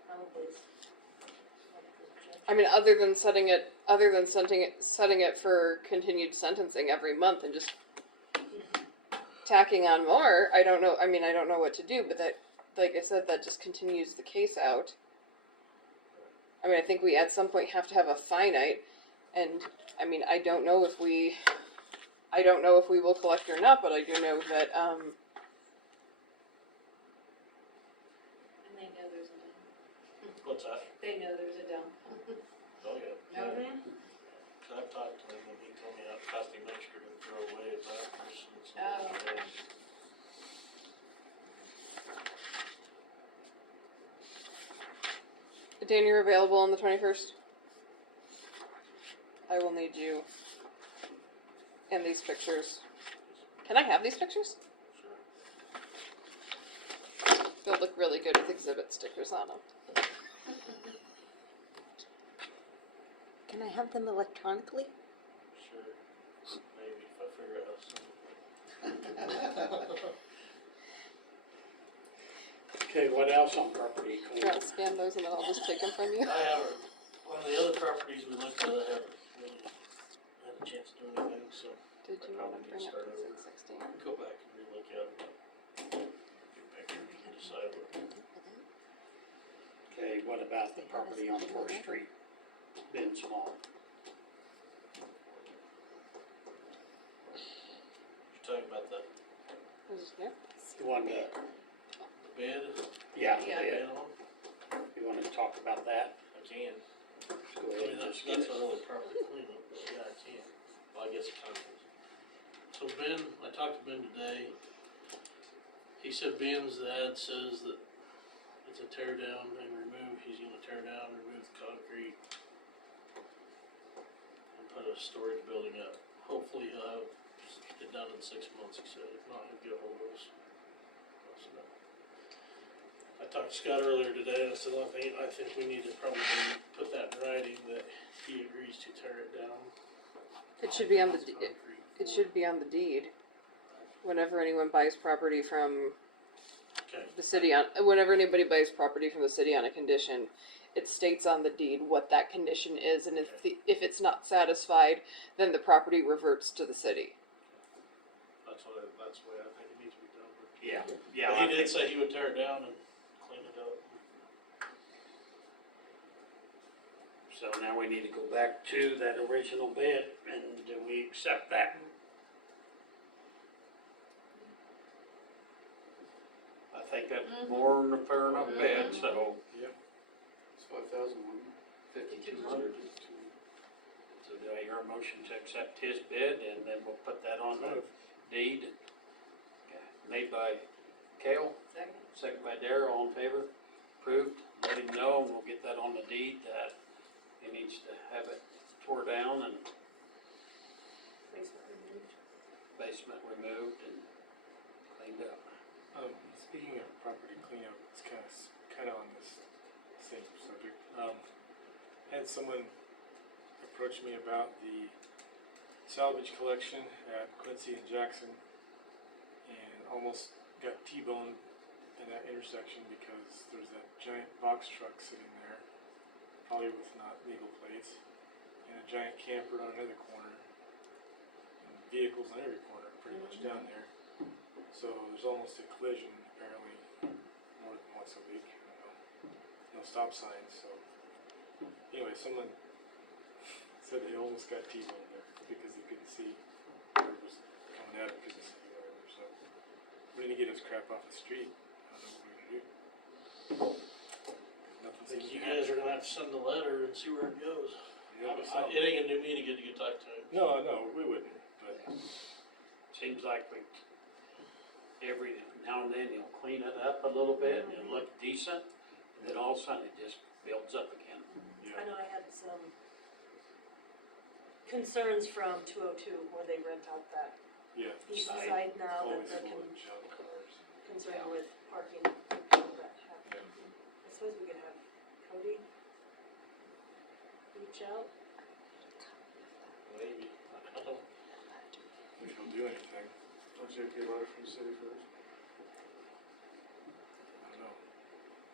probably. I mean, other than setting it for continued sentencing every month and just tacking on more. I don't know. I mean, I don't know what to do, but that, like I said, that just continues the case out. I mean, I think we at some point have to have a finite, and I mean, I don't know if we will collect or not, but I do know that And they know there's a dump. what's that? They know there's a dump. Oh, yeah. No. Cause I've talked to him and he told me how it cost him extra to throw away his mattress and some Oh, other okay. stuff. Dan, you're available on the 21st. I will need you and these pictures. Can I have these pictures? Sure. They'll look really good with exhibit stickers on them. Can I have them electronically? Sure. Maybe if I figure out how to send it. Okay, what else on property Here, cleanup? I'll scan those and then I'll just take them from you. I haven't, on the other properties we looked at, I haven't really had a chance to do anything, so Did you want to bring up the 616? go back and relook at it. Get pictures and decide what. Okay, what about the property on Fourth Street? Ben Small. You're talking about the Is it here? You want to, bed? yeah, Yeah. yeah, Bed on? you want to talk about that? I can. Go I ahead mean, and that's just get not it. really properly clean up, but yeah, I can. Well, I guess it kind of is. So Ben, I talked to Ben today. He said Ben's dad says that it's a tear down and remove, he's gonna tear down, remove the concrete and put a storage building up. Hopefully he'll have it done in 6 months, he said. If not, he'll get ahold of us. Close enough. I talked to Scott earlier today and I said, I think we need to probably put that in writing that he agrees to tear it down. It should be on the. Concrete It for- should be on the deed. Whenever anyone buys property from Okay, the city whenever anybody buys property from the city on a condition, it states on the deed what that condition is, and if it's not satisfied, then the property reverts to the city. that's the way I think it needs to be done. But Yeah, But I he did think- say he would tear it down and clean it up. So now we need to go back to that original bid, and do we accept that? I think that's more than a fair enough bid, so. It's 5,000, wasn't it? 5,200. So do I hear a motion to accept his bid, and then we'll put that on the deed? Okay, made by Cale, Second. second by Dare, all in favor? Approved, let him know, and we'll get that on the deed, that he needs to have it tore down and Basement removed. basement removed and cleaned up. Speaking of property cleanup, it's kind of on this same subject. Had someone approach me about the salvage collection at Quincy and Jackson, and almost got T-boned in that intersection because there's that giant box truck sitting there, probably with not legal plates, and a giant camper on another corner, and vehicles on every corner pretty much down there. So there's almost a collision apparently more than once a week. No stop signs. So anyway, someone said they almost got T-boned there because they couldn't see where it was coming at it because of city or whatever. So we need to get his crap off the street. I don't know what we're gonna do. Nothing I think seems you to guys happen. are gonna have to send a letter and see where it goes. Yeah, but It ain't gonna do me any good to get talk to him. no, we wouldn't. But Seems like we, every now and then he'll clean it up a little bit and it'll look decent, and then all of a sudden it just builds up again. I know I had some concerns from 202 where they rent out that Yeah. east Side. side now, that Always they're full of junk cars. concerned with parking for people that have. Yeah. I suppose we could have Cody reach out. Maybe, I don't know. We don't do anything. Don't you get a letter from the city first? I don't know.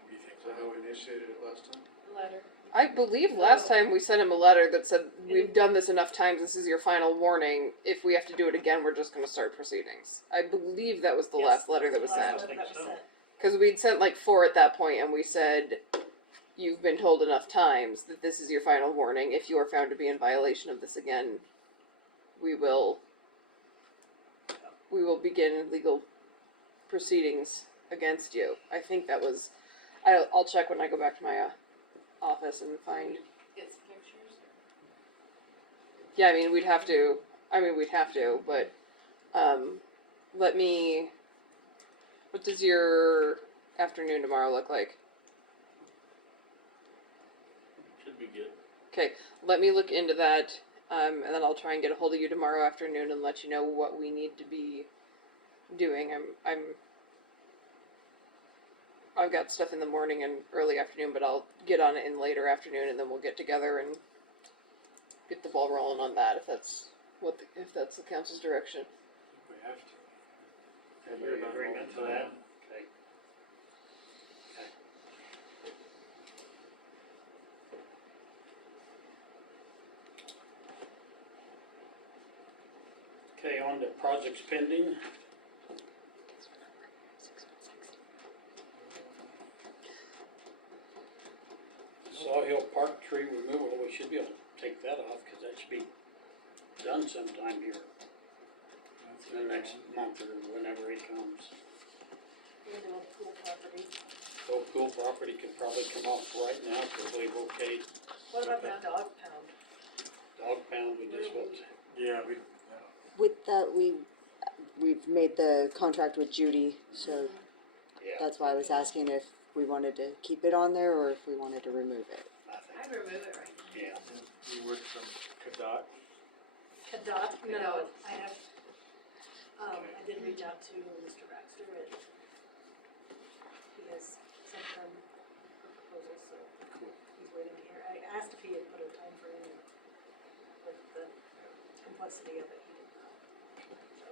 What do you think? Is that how we initiated it last time? Letter. I believe last time we sent him a letter that said, we've done this enough times, this is your final warning. If we have to do it again, we're just gonna start proceedings. I believe that was the Yes, last letter that the was last sent. letter that was so. sent. Cause we'd sent like 4 at that point and we said, you've been told enough times that this is your final warning. If you are found to be in violation of this again, we will begin legal proceedings against you. I think that was, I'll check when I go back to my office and find. Get some pictures. Yeah, I mean, we'd have to, but, let me, what does your afternoon tomorrow look like? Should be good. Okay, let me look into that, and then I'll try and get a hold of you tomorrow afternoon and let you know what we need to be doing. I've got stuff in the morning and early afternoon, but I'll get on it in later afternoon, and then we'll get together and get the ball rolling on that if that's if that's the council's direction. We have to. Everybody in agreement to that? Okay. Okay, on to projects pending. Sawhill Park tree removal, we should be able to take that off, cause that should be done sometime here in the next month or whenever he comes. We're doing pool property. So pool property could probably come off right now, cause we've okayed What about the dog pound? dog pound, we just went, Yeah, we, With that, we've made the contract with Judy, so yeah, that's why I was asking if we wanted to keep it on there or if we wanted to remove it. I I'd think, remove it right now. yeah. we work from Cadot. Cadot? No, I have, Okay. I did reach out to Mr. Baxter and he has sent them proposals, so Cool. he's waiting to hear. I asked if he had put a time frame and with the complexity of it, he did not. So,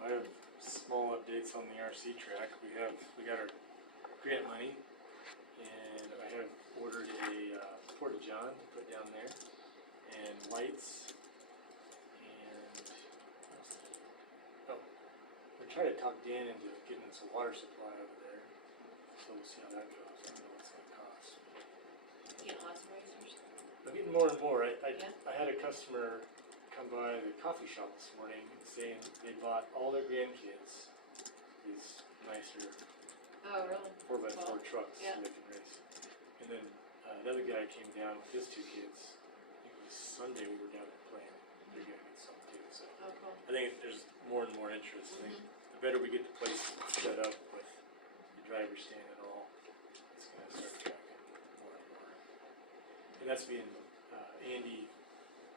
I have small updates on the RC track. We got our grant money, and I have ordered a porta john to put down there, and lights, and we're trying to talk Dan into getting us a water supply over there, so we'll see how that goes. I don't know what it's gonna cost. Get lots of razors. I'm getting more and more. Yeah. I had a customer come by the coffee shop this morning saying they bought all their grandkids these nicer Oh, really? 4x4 Well, trucks yeah. so they can race. And then another guy came down with his 2 kids. I think it was Sunday we were down there playing. They're gonna get some too. So Oh, cool. I think there's more and more interest. I think the better we get the place set up with the driver's stand and all, it's gonna start attracting more and more. And that's being Andy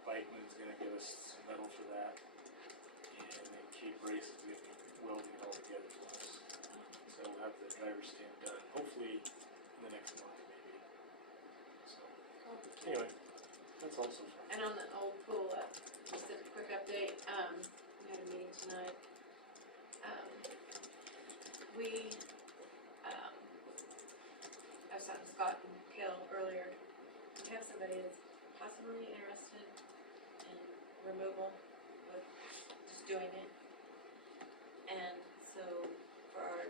Bikeman's gonna give us some metal for that, and then Kate Brace is gonna be welding it all together for us. So we'll have the driver's stand done, hopefully in the next month maybe. So, anyway, that's all so far. And on the old pool, just a quick update, we had a meeting tonight. I was talking to Scott and Kel earlier, we have somebody that's possibly interested in removal, with just doing it. And so for our,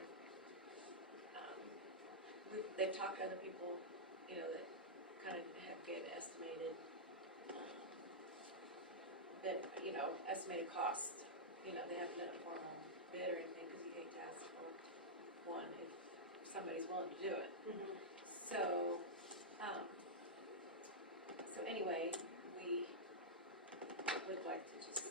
they've talked to other people, you know, that kind of have gave estimated, that, you know, estimated cost. You know, they haven't done a formal bid or anything, cause you hate to ask for one if somebody's willing to do it. So, anyway, we would like to just,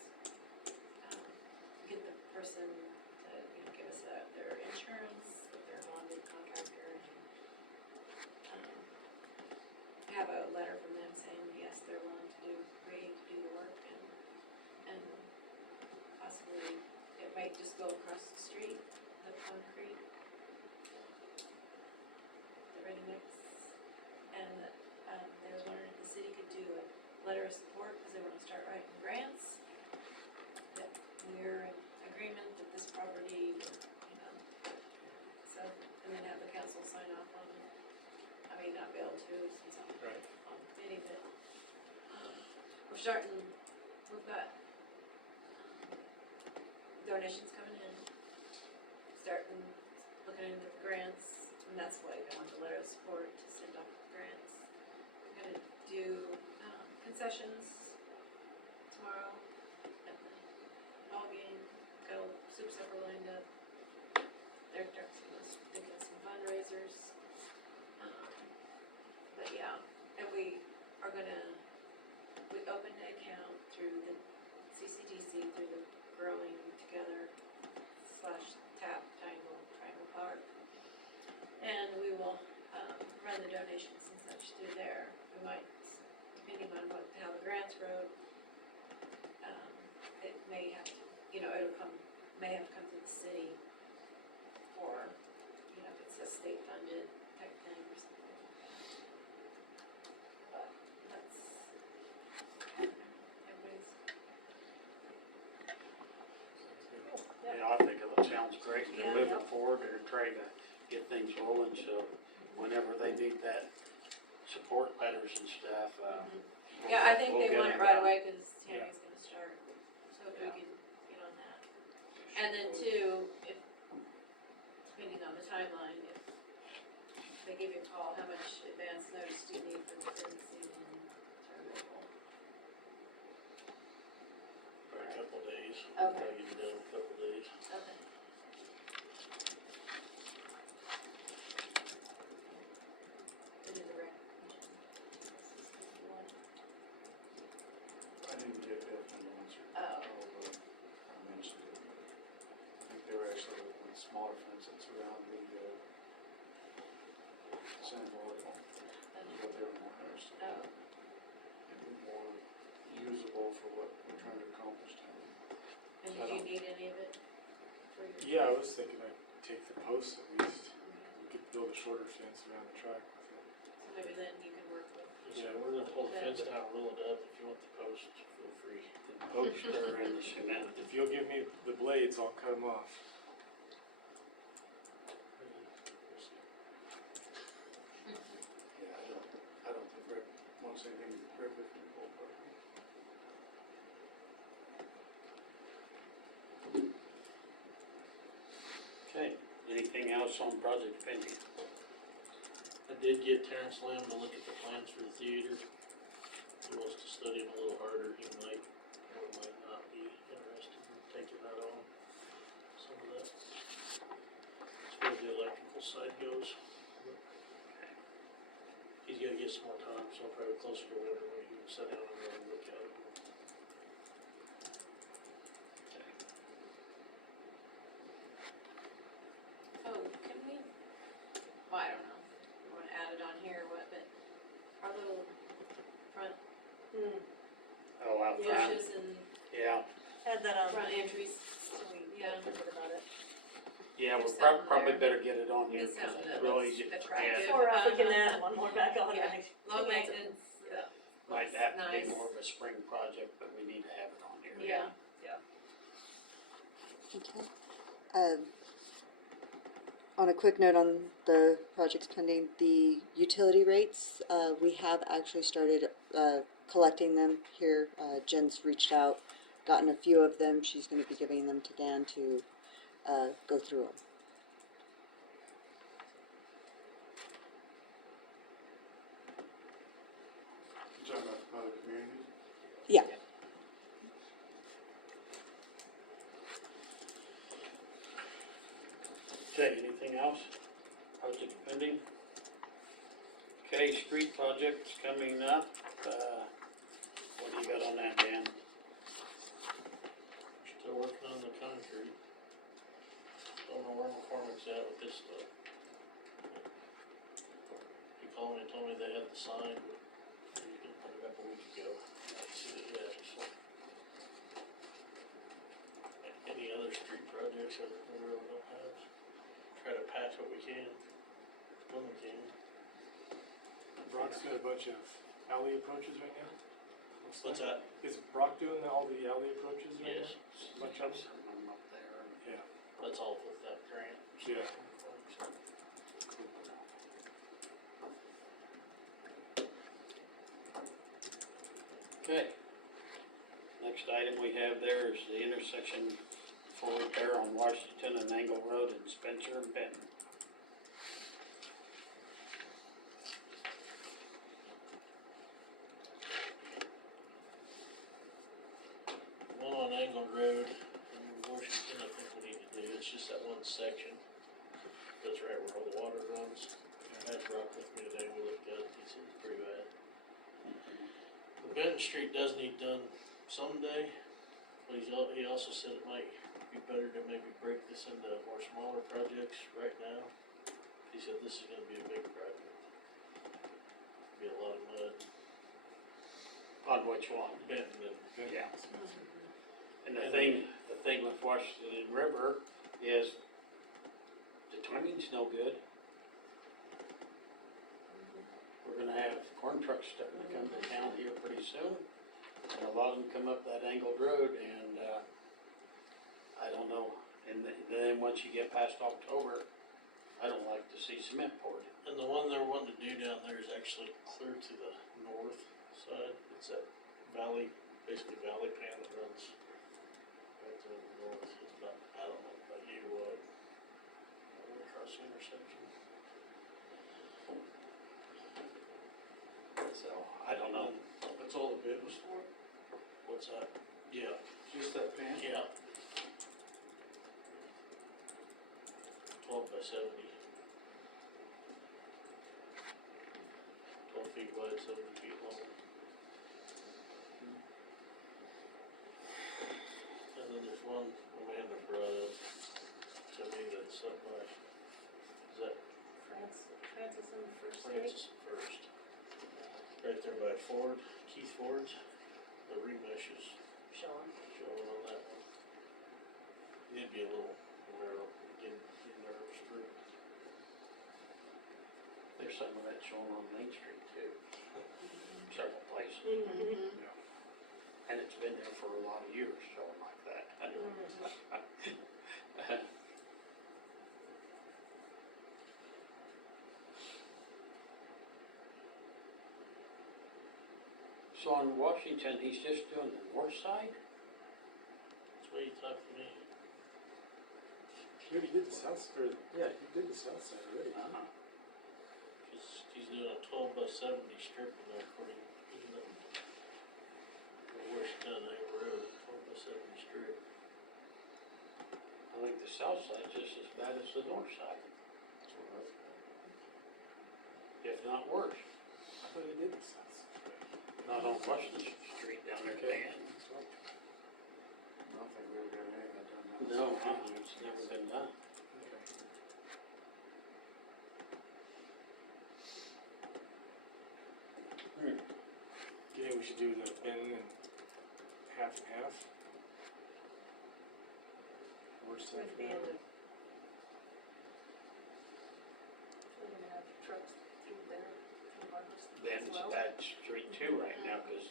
get the person to, you know, give us their insurance, that they're a bonded contractor, and, have a letter from them saying, yes, they're willing to agree to do the work and possibly it might just go across the street, the concrete, the ready mix. And, they were wondering if the city could do a letter of support because they want to start writing grants. That we're in agreement that this property, so, and then have the council sign off on it. I may not be able to, since I'm Right. on committee, but we're starting, we've got donations coming in, starting looking into the grants, and that's why I want the letter of support to send off the grants. We're gonna do concessions tomorrow at the ball game, got a soup supper lined up. They're thinking some fundraisers. But yeah, and we are gonna, we opened an account through the CCDC, through the Growing Together / TAP Triangle Park. And we will, run the donations and such through there. We might, depending on how the grants road, it may have to, may have to come to the city for, if it's a state funded type thing or something. But that's, everybody's. Yeah, I think it sounds great. They're Yeah. moving forward, they're trying to get things rolling, so whenever they need that support letters and stuff, Yeah, I think we'll they get want it them right done. away because Tammy's gonna start, so if we can get on that. And then two, if, depending on the timeline, if they give you a call, how much advance notice do you need for the fencing and removal? For a couple of days. Okay. Probably get it done in a couple of days. Okay. To do the rec. I didn't get a definite answer. Oh. Although I mentioned it. I think they were actually looking at smaller fences around the, sand volleyball. Is what they were more interested in. Oh. And more usable for what we're trying to accomplish down there. And did you need any of it for your? Yeah, I was thinking I'd take the posts at least. We could build a shorter fence around the track with it. So maybe then you can work with. So we're gonna pull the fence down, roll it up. If you want the post, feel free. The posts are in the cement. If you'll give me the blades, I'll cut them off. Yeah, I don't think Rick wants anything directly from the whole property. Okay, anything else on project pending? I did get Terrence Lamb to look at the plans for the theater. He wants to study them a little harder. He might or might not be interested in taking that on. Some of that. As far as the electrical side goes. He's gotta get some more time, so probably closer to winter when he can sit down and really look at it. Oh, can we, well, I don't know, you wanna add it on here or what, but our little front Oh, out front, bushes and yeah, Add that on, front entries, so we Yeah. forget about it. yeah, Do we'll something probably there. better get it on here, Do cause something it's that really, looks yeah, attractive. Or else we can add one more back on. Yeah. and Low take it to- maintenance, yeah. might looks have to be nice. more of a spring project, but we need to have it on here. Yeah. Okay. On a quick note on the projects pending, the utility rates, we have actually started collecting them here. Jen's reached out, gotten a few of them. She's going to be giving them to Dan to go through them. You talking about from other communities? Yeah. Okay, anything else? Project pending? Okay, street projects coming up, what do you got on that, Dan? Still working on the concrete. Don't know where McCormick's at with this stuff. He called me and told me they had the sign, but a week ago. I haven't seen it yet, so. Any other street projects that we really don't have? Try to patch what we can, when we can. Brock's got a bunch of alley approaches right now. What's that? Is Brock doing all the alley approaches right Yes, now? Bunch of them? Send them up there. Yeah. that's all with that grant. Yeah. Okay. Next item we have there is the intersection for repair on Washington and Angle Road in Spencer and Benton. One on Angle Road in Washington, I think we need to do, it's just that one section. Goes right where all the water runs. I had Brock with me today, we looked at it, he said it's pretty bad. The Benton Street does need done someday, but he also said it might be better to maybe break this into more smaller projects right now. He said this is gonna be a big project. Be a lot of mud. On which one? Benton and Yeah. And the thing with Washington River is the timing's no good. We're gonna have corn trucks starting to come to town here pretty soon. And a lot of them come up that angled road and, I don't know. And then once you get past October, I don't like to see cement poured. And the one they're wanting to do down there is actually clear to the north side. It's that valley, basically valley pan that runs right to the north. It's about, I don't know, about year wide. All the way across the intersection. So, I don't know. That's all the bid was for? What's that? Yeah, Just that pan? yeah. 12 by 70. 12 feet wide, 70 feet long. And then there's one Amanda brought up to me that's up by, is that Francis on the first stage. Francis first? Right there by Ford, Keith Ford's, the remesh is Sean. showing on that one. It'd be a little narrow, getting nervous through. There's some of that showing on Main Street too. Several places. Mm-hmm. And it's been there for a lot of years, showing like that. So on Washington, he's just doing the north side? That's what he talked to me. Maybe he did the south, or, yeah, he did the south side already. Uh-huh. He's doing a 12 by 70 strip in there according to the Washington Angle Road, 12 by 70 strip. I think the south side's just as bad as the north side, That's what I've got. if not worse. I thought he did the south side. Not on Washington Street down there, Okay. Dan. I don't think we ever got any of that done now. No, it's never been done. Yeah, we should do the Benton and half. Worst half. With the end of. We're gonna have trucks through there from Harvest as Benton's a well. bad street too right now, cause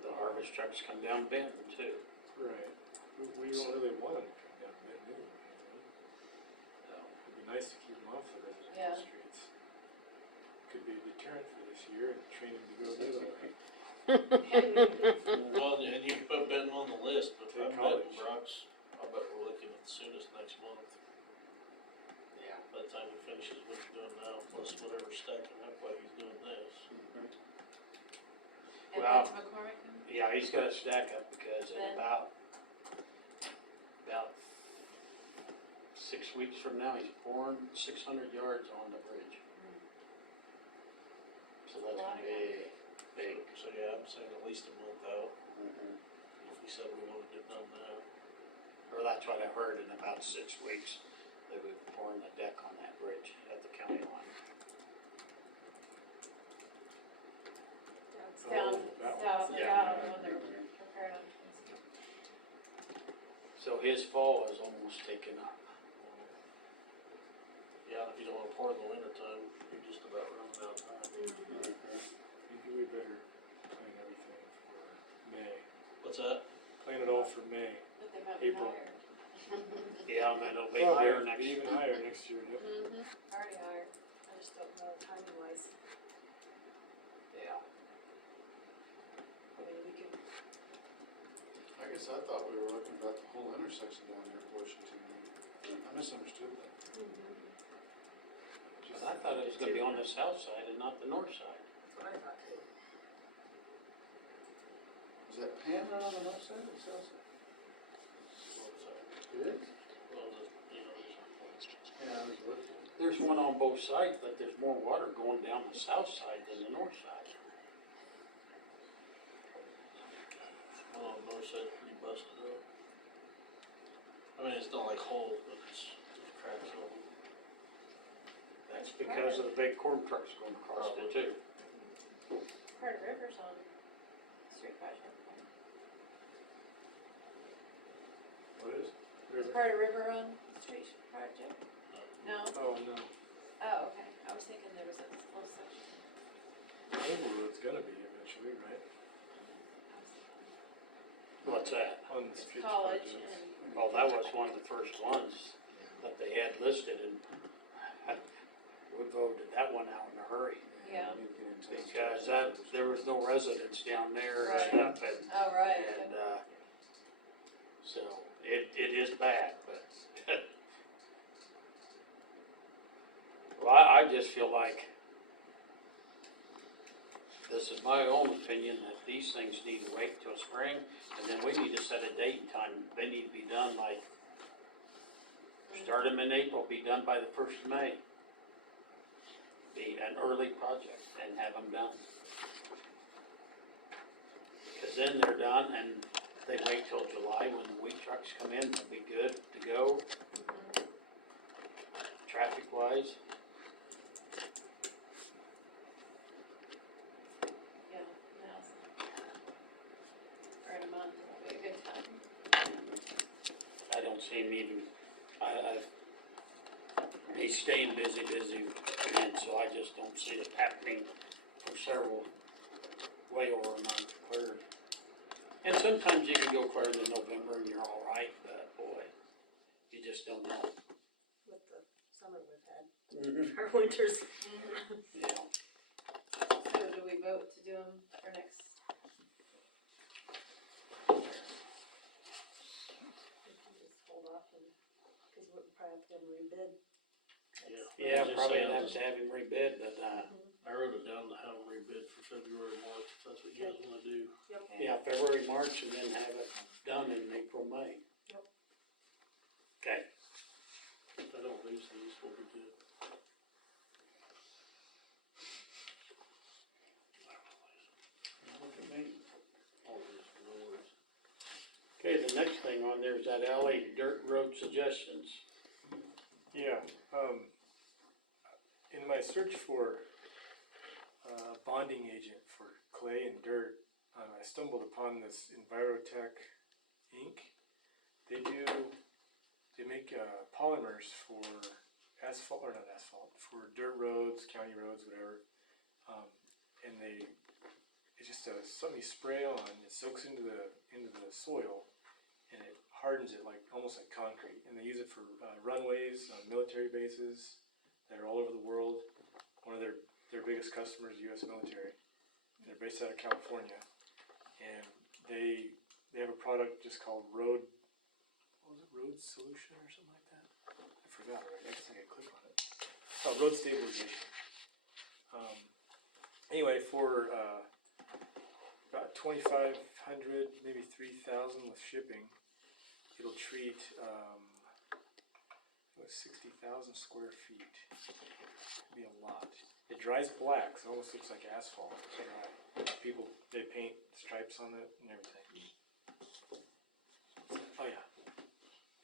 the harvest trucks come down Benton too. Right. We don't really want them to come down Benton anyway. So, It'd be nice to keep them off the residential Yeah. streets. Could be a deterrent for this year and train them to go the other way. Well, and you can put Benton on the list, but Take I'm college. betting Brock's, I bet we're looking at the soonest next month. yeah. By the time he finishes what he's doing now, plus whatever's stacking up while he's doing this. And Wow. what's McCormick? Yeah, he's got a stack up because in Ben? about 6 weeks from now, he's pouring 600 yards on the bridge. So that's gonna be big. So yeah, I'm saying at least a month out, Mhm. if we said we wanted it done now. Or that's what I heard, in about 6 weeks, they would be pouring the deck on that bridge at the county line. It's down, Oh, that it's one. So his fall is almost taken up. Yeah, if you don't wanna pour in the winter time, you're just about running out of time. We better plan everything for May. What's that? Plan it all for May. But they might be April. higher. Yeah, and then it'll be Probably higher next be year. even higher next year, yep. Already higher. I just don't know timing wise. Yeah. I mean, we can, I guess I thought we were looking about the whole intersection down there at Washington. I misunderstood that. But I thought it was gonna be on the south side and not the north side. that's what I thought too. Is that Pan run on the north side or the south side? It is? Well, just, you know, just- Yeah, I was looking. There's one on both sides, but there's more water going down the south side than the north side. well, on the north side's pretty busted up. I mean, it's not like holes, but it's cracks on them. That's because of the big corn trucks going across it too. Part of Rivers on street project. What is? Is part of River on street project? No? Oh, no. Oh, okay. I was thinking there was a whole section. Overwood's gonna be eventually, right? What's that? On the streets College projects. and, Well, that was one of the first ones that they had listed and we voted that one out in a hurry. yeah. Because there was no residents down there and Right. stuff and, Oh, right. and, so it is bad, but. Well, I just feel like, this is my own opinion, that these things need to wait till spring, and then we need to set a date and time. They need to be done like, start them in April, be done by the 1st of May. Be an early project and have them done. Cause then they're done and they wait till July when the wheat trucks come in, they'll be good to go. Traffic wise. Yeah, now. Or in a month, it'll be a good time. I don't see him even, he's staying busy, and so I just don't see it happening for several, way over a month clear. And sometimes you can go clear into November and you're all right, but boy, you just don't know. With the summer we've had, Mm-hmm. our winters. Yeah. So do we vote to do them for next? We can just hold off and, cause we'll probably have to have them rebid. Yeah. Yeah, Just probably say I'll have to have him rebid, but, I wrote it down to have them rebid for February, March, if that's what you guys wanna do. yeah, February, March, and then have it done in April, May. Yep. Okay. If I don't lose these, we'll be good. Look at me. All these, no worries. Okay, the next thing on there is that alley dirt road suggestions. Yeah, in my search for bonding agent for clay and dirt, I stumbled upon this Envirotech Inc. They make polymers for asphalt, or not asphalt, for dirt roads, county roads, whatever. And it's just something you spray on, it soaks into the soil, and it hardens it like, almost like concrete. And they use it for runways, military bases that are all over the world. One of their biggest customers, U.S. military. They're based out of California, and they have a product just called Road Solution or something like that. I forgot already. I guess I could click on it. Oh, Road Stabilization. Anyway, for about $2,500, maybe $3,000 with shipping, it'll treat 60,000 square feet. It'd be a lot. It dries black, so it almost looks like asphalt. People, they paint stripes on it and everything. Oh yeah.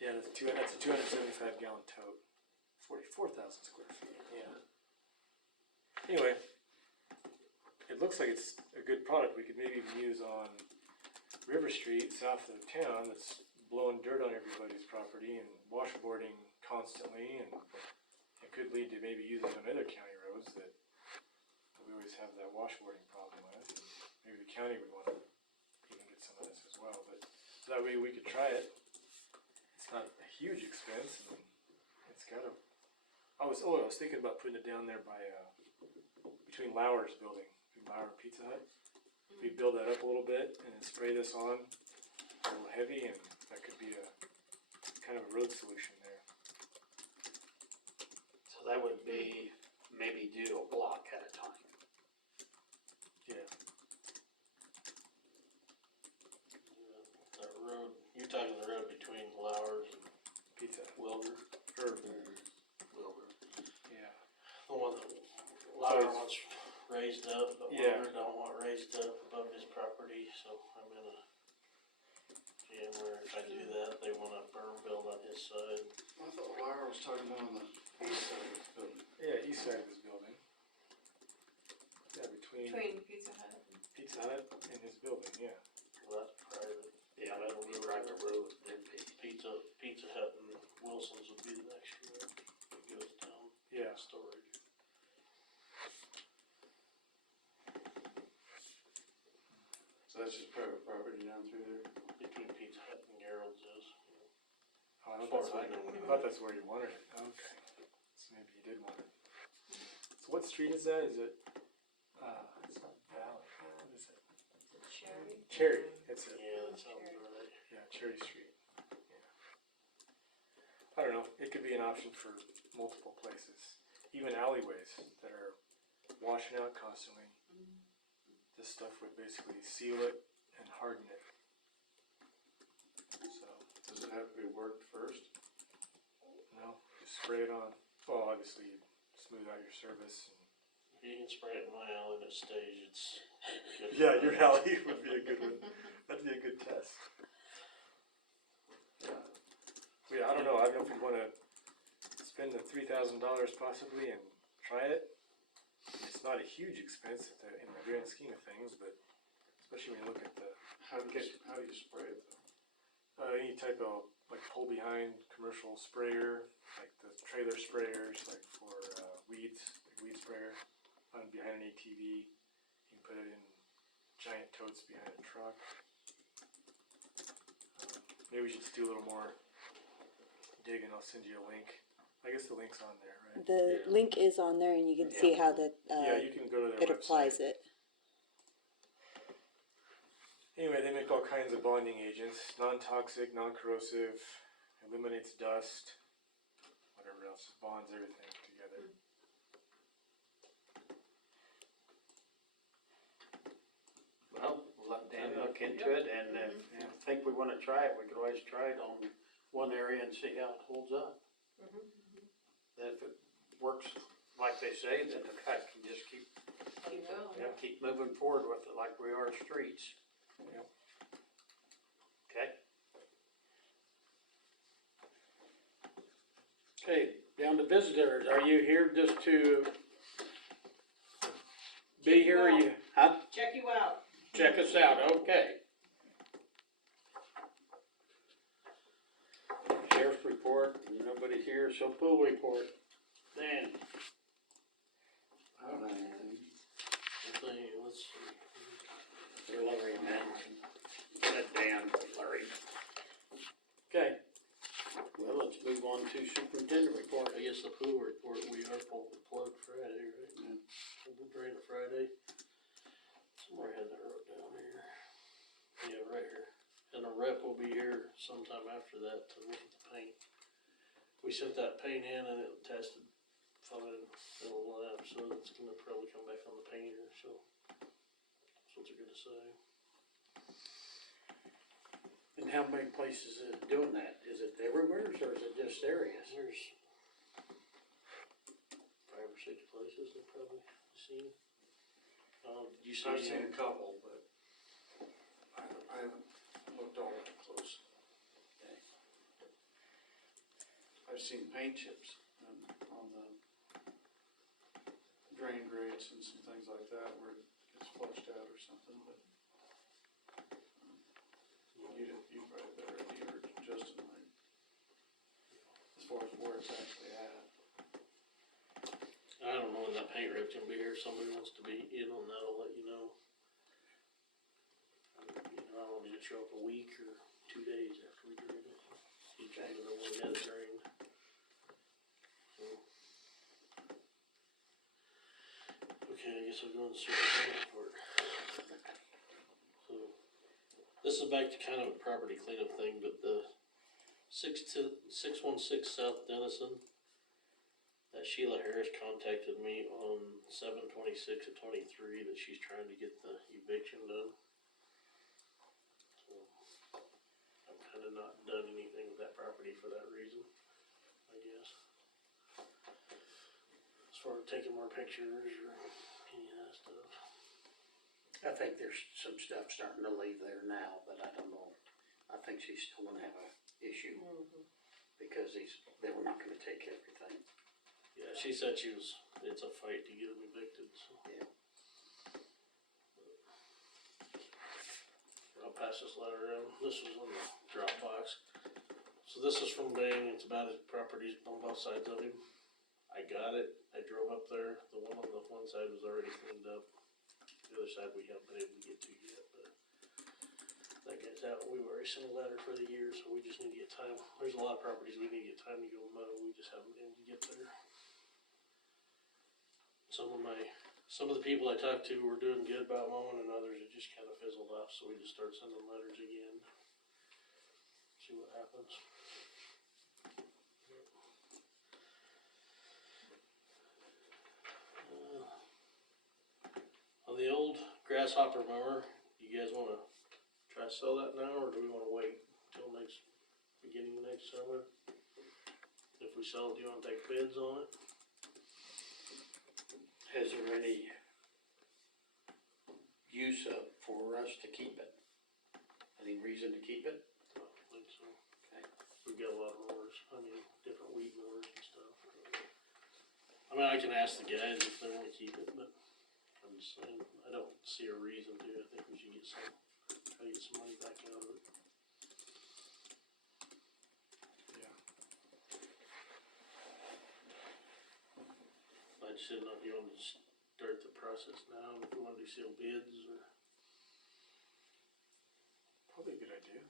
Yeah, that's a 275 gallon tote. 44,000 square feet, yeah. Anyway, it looks like it's a good product we could maybe even use on River Street, south of town, that's blowing dirt on everybody's property and washboarding constantly, and it could lead to maybe using on other county roads that we always have that washboarding problem with. And maybe the county would want to even get some of this as well, but that way we could try it. It's not a huge expense, and it's got a. I was thinking about putting it down there by between Lauer's building, between Lauer and Pizza Hut. If we build that up a little bit and then spray this on a little heavy, and that could be a kind of a road solution there. So that would be maybe do a block at a time. Yeah. That road, you're talking the road between Lowers and Pizza Hut. Wilbur? Wilbur. Yeah. The one that Lauer wants raised up, but Yeah. Wilbur don't want raised up above his property, so I'm gonna, yeah, where if I do that, they want a berm built on his side. I thought Lyra was talking about on the east side of this building. Yeah, east side of his building. Yeah, between Between Pizza Hut and. Pizza Hut and his building, yeah. Well, that's private. Yeah, that'll be private road, then Pizza Hut and Wilson's would be the next road that goes down Yeah. storage. So that's just private property down through there? Between Pizza Hut and Gerald's is. Oh, I As thought far as I that's, know. I thought that's where you wanted it. Okay. So maybe you did want it. So what street is that? Is it, it's not Valley. What is it? Cherry. Cherry. That's it. Yeah, that sounds right. Yeah, Cherry Street. Yeah. I don't know. It could be an option for multiple places. Even alleyways that are washing out constantly. This stuff would basically seal it and harden it. So, Does it have to be worked first? no, just spray it on. Well, obviously, you smooth out your service. You can spray it in my alley and it stays, it's good. Yeah, your alley would be a good one. That'd be a good test. Yeah. But yeah, I don't know. I don't know if you want to spend the $3,000 possibly and try it. It's not a huge expense in the grand scheme of things, but especially when you look at the How do you spray it though? any type of like pull behind commercial sprayer, like the trailer sprayers, like for weeds, like weed sprayer, on behind an ATV. You can put it in giant totes behind a truck. Maybe we should just do a little more digging. I'll send you a link. I guess the link's on there, right? The link is on there, and you can see how that Yeah, you can go to their it website. applies it. Anyway, they make all kinds of bonding agents, non-toxic, non-corrosive, eliminates dust, whatever else, just bonds everything together. Well, we'll let Dan look into it, and if you think we wanna try it, we could always try it on one area and see how it holds up. And if it works like they say, then the guy can just keep Keep going. Yeah. keep moving forward with it like we are streets. Yep. Okay? Okay, down to visitors, are you here just to be here, or you, huh? Check you out. Check us out, okay. Sheriff's report, nobody's here, so pool report. Dan? I don't have anything. Let's see. Larry, man. That Dan, Larry. Okay. Well, let's move on to superintendent report. I guess the pool report, we are pulling the plug Friday, right? Yeah. We'll drain it Friday. Somewhere I had that wrote down here. Yeah, right here. And a rep will be here sometime after that to look at the paint. We sent that paint in and it tested fine in the lab, so it's gonna probably come back on the painter, so that's what they're gonna say. And how many places is it doing that? Is it everywhere, or is it just areas? There's 5 or 6 places I've probably seen. Did you see I've any? seen a couple, but I haven't looked all that close. I've seen paint chips on the drain grates and some things like that where it gets flushed out or something, but you probably better, you or just tonight. As far as where it's actually at. I don't know when that paint rip's gonna be here, if somebody wants to be in on that, I'll let you know. You know, I don't want it to show up a week or 2 days after we drain it. Each one of them we had it drained. So. Okay, I guess I'll go on the superintendent report. So, this is back to kind of a property cleanup thing, but the 616 South Denison, that Sheila Harris contacted me on 7/26 of 23 that she's trying to get the eviction done. So, I've kind of not done anything with that property for that reason, I guess. As far as taking more pictures or any of that stuff. I think there's some stuff starting to leave there now, but I don't know. I think she's still gonna have a issue because they were not gonna take everything. Yeah, she said it's a fight to get them evicted, so. Yeah. I'll pass this letter around. This was on the Dropbox. So this is from Bang. It's about his properties on both sides of him. I got it. I drove up there. The one on the one side was already cleaned up. The other side we haven't been able to get to yet, but that guy's out. We've already sent a letter for the year, so we just need to get time. There's a lot of properties we need to get time to go mow. We just haven't been able to get there. Some of the people I talked to were doing good about mowing, and others it just kind of fizzled off, so we just start sending letters again. See what happens. On the old grasshopper mower, you guys wanna try to sell that now, or do we wanna wait till beginning of next summer? If we sell it, do you wanna take bids on it? Is there any use for us to keep it? Any reason to keep it? I don't think so. Okay. We've got a lot of mowers, different weed mowers and stuff. I can ask the guys if they wanna keep it, but I'm just saying, I don't see a reason to. I think we should try to get some money back out of it. I just didn't know if you wanted to start the process now, if we wanted to seal bids or. Probably a good idea.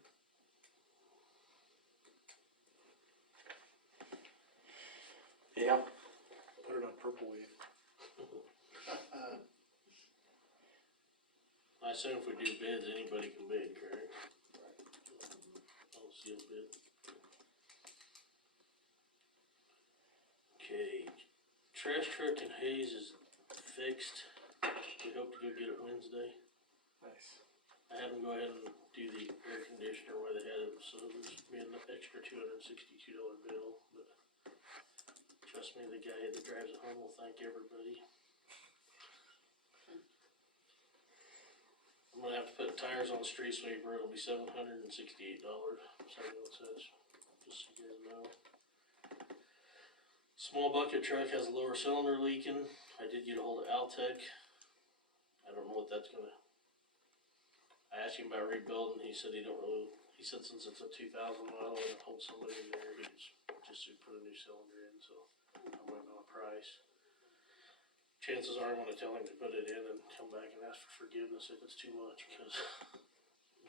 Yeah. Put it on purple wave. I assume if we do bids, anybody can bid, correct? I'll seal bid. Okay, trash truck and haze is fixed. We hope to go get it Wednesday. Nice. I had them go ahead and do the air conditioner where they had it, so there's be an extra $262 bill, but trust me, the guy that drives it home will thank everybody. I'm gonna have to put tires on the street sweeper. It'll be $768. Sorry what it says, just so you guys know. Small bucket truck has a lower cylinder leaking. I did get a hold of Altec. I don't know what that's gonna. I asked him about rebuilding. He said he said since it's a 2000 model and it holds somebody in there, he just put a new cylinder in. So I'm waiting on a price. Chances are I'm gonna tell him to put it in and come back and ask for forgiveness if it's too much, because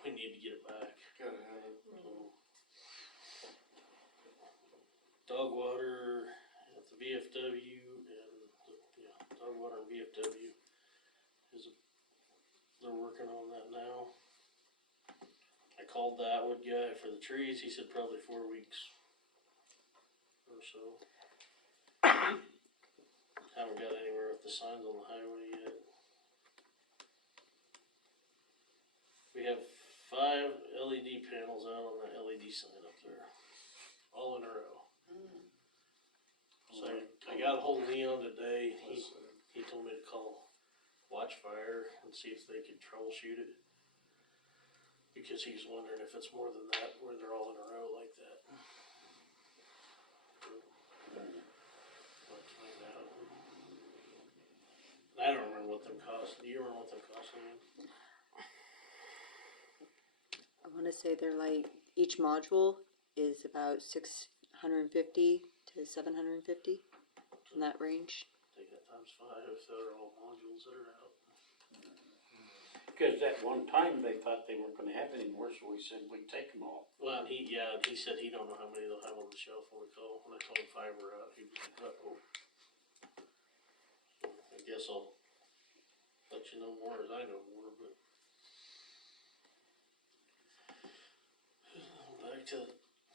we need to get it back. Gotta have it. So, dog water at the VFW and dog water and VFW they're working on that now. I called the Atwood guy for the trees. He said probably 4 weeks or so. Haven't got anywhere with the signs on the highway yet. We have 5 LED panels out on that LED sign up there, all in a row. So I got a hold of Leon today. He told me to call Watchfire and see if they could troubleshoot it, because he's wondering if it's more than that, where they're all in a row like that. Let's find out. I don't remember what them cost. Do you remember what them cost? I want to say they're like, each module is about 650 to 750, in that range. Take that times 5, if they're all modules that are out. Cause at one time, they thought they weren't gonna have any more, so we said we'd take them all. Well, and he said he don't know how many they'll have on the shelf when I told him 5 were out, he was like, uh-oh. So, I guess I'll let you know more as I know more, but. Back to,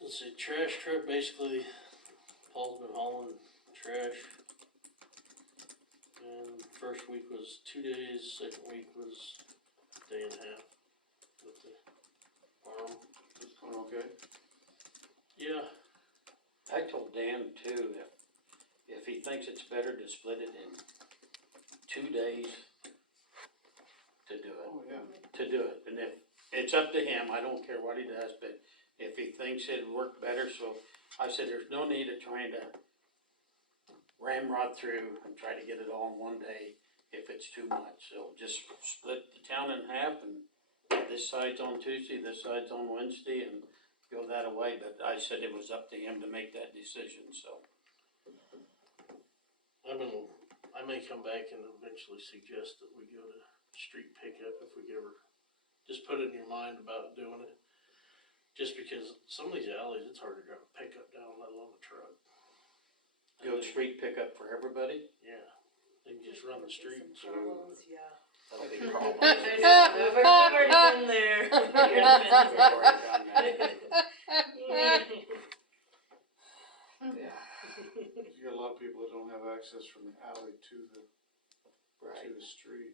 let's see, trash truck, basically, Paul's been hauling trash. And first week was 2 days, second week was a day and a half with the arm. It's going okay? Yeah, I told Dan too, if he thinks it's better to split it in 2 days to do it. Oh, yeah. To do it, and if, it's up to him, I don't care what he does, but if he thinks it'd work better, so I said, there's no need of trying to ramrod through and try to get it all in one day if it's too much, so just split the town in half and this side's on Tuesday, this side's on Wednesday, and go that away, but I said it was up to him to make that decision, so. I may come back and eventually suggest that we go to street pickup if we ever, just put it in your mind about doing it. Just because some of these alleys, it's hard to drive a pickup down, let alone a truck. Go street pickup for everybody? Yeah, they can just run the street, so. Problems, yeah. That'll be a problem. We've already been there. We've already done that. Yeah. You got a lot of people that don't have access from the alley to the Right. street.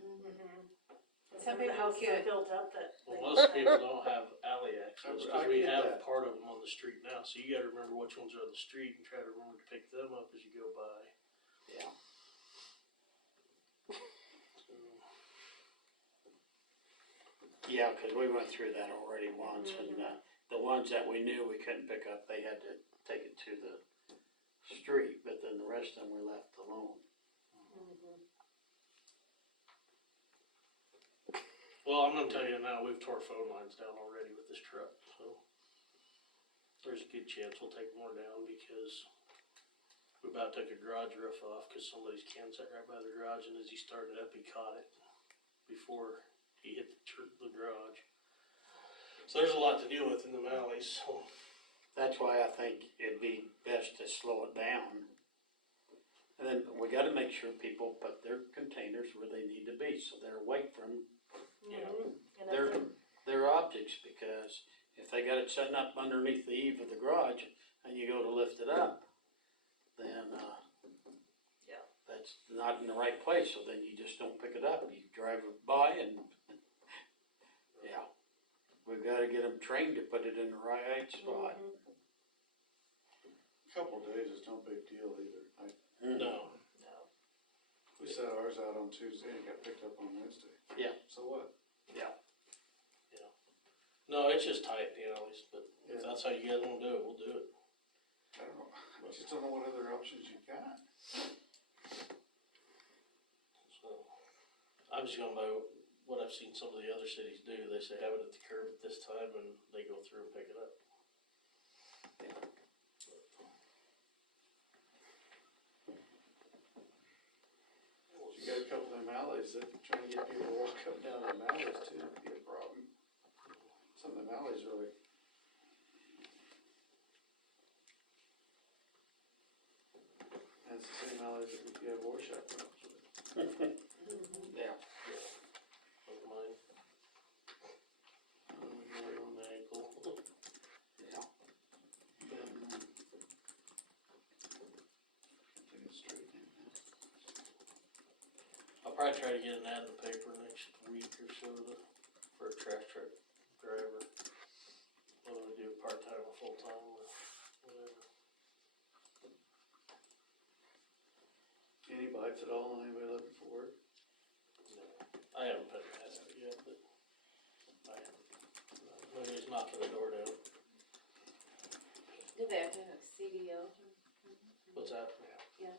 Some Some of the people houses are could. built up that. Well, most people don't have alley access, I cause we get have that. part of them on the street now, so you gotta remember which ones are on the street and try to remember to pick them up as you go by. Yeah. So, Yeah, cause we went through that already once, and, the ones that we knew we couldn't pick up, they had to take it to the street, but then the rest of them we left alone. Well, I'm gonna tell you now, we've tore phone lines down already with this truck, so. There's a good chance we'll take more down because we about took a garage roof off, cause somebody's can sat right by the garage, and as he started up, he caught it before he hit the garage. So there's a lot to deal with in the valleys, so. That's why I think it'd be best to slow it down. And then we gotta make sure people put their containers where they need to be, so they're away from, you know, their objects, because if they got it sitting up underneath the eave of the garage and you go to lift it up, then, Yeah. that's not in the right place, so then you just don't pick it up, you drive it by and, yeah. We've gotta get them trained to put it in the right spot. A couple of days is no big deal either. No, We set ours out on Tuesday and got picked up on Wednesday. Yeah. So what? no, it's just tight, you know, but if Yeah. that's how you guys wanna do it, we'll do it. I don't know. I just don't know what other options you got. So, I'm just going by what I've seen some of the other cities do. They say have it at the curb at this time and they go through and pick it up. You got a couple of them alleys that trying to get people to walk up and down them alleys too, would be a problem. Some of them alleys are like. That's the same alleys that we have workshop problems with. Yeah. Like mine. Right on the ankle. Yeah. Get it straightened out. I'll probably try to get an ad in the paper next week or so for a trash truck driver. Whether we do it part-time or full-time or whatever. Any bites at all on anybody looking for work? No, I haven't put an ad out yet, but I haven't. Nobody's knocking the door down. Do they have to have CDL? What's that? Yeah.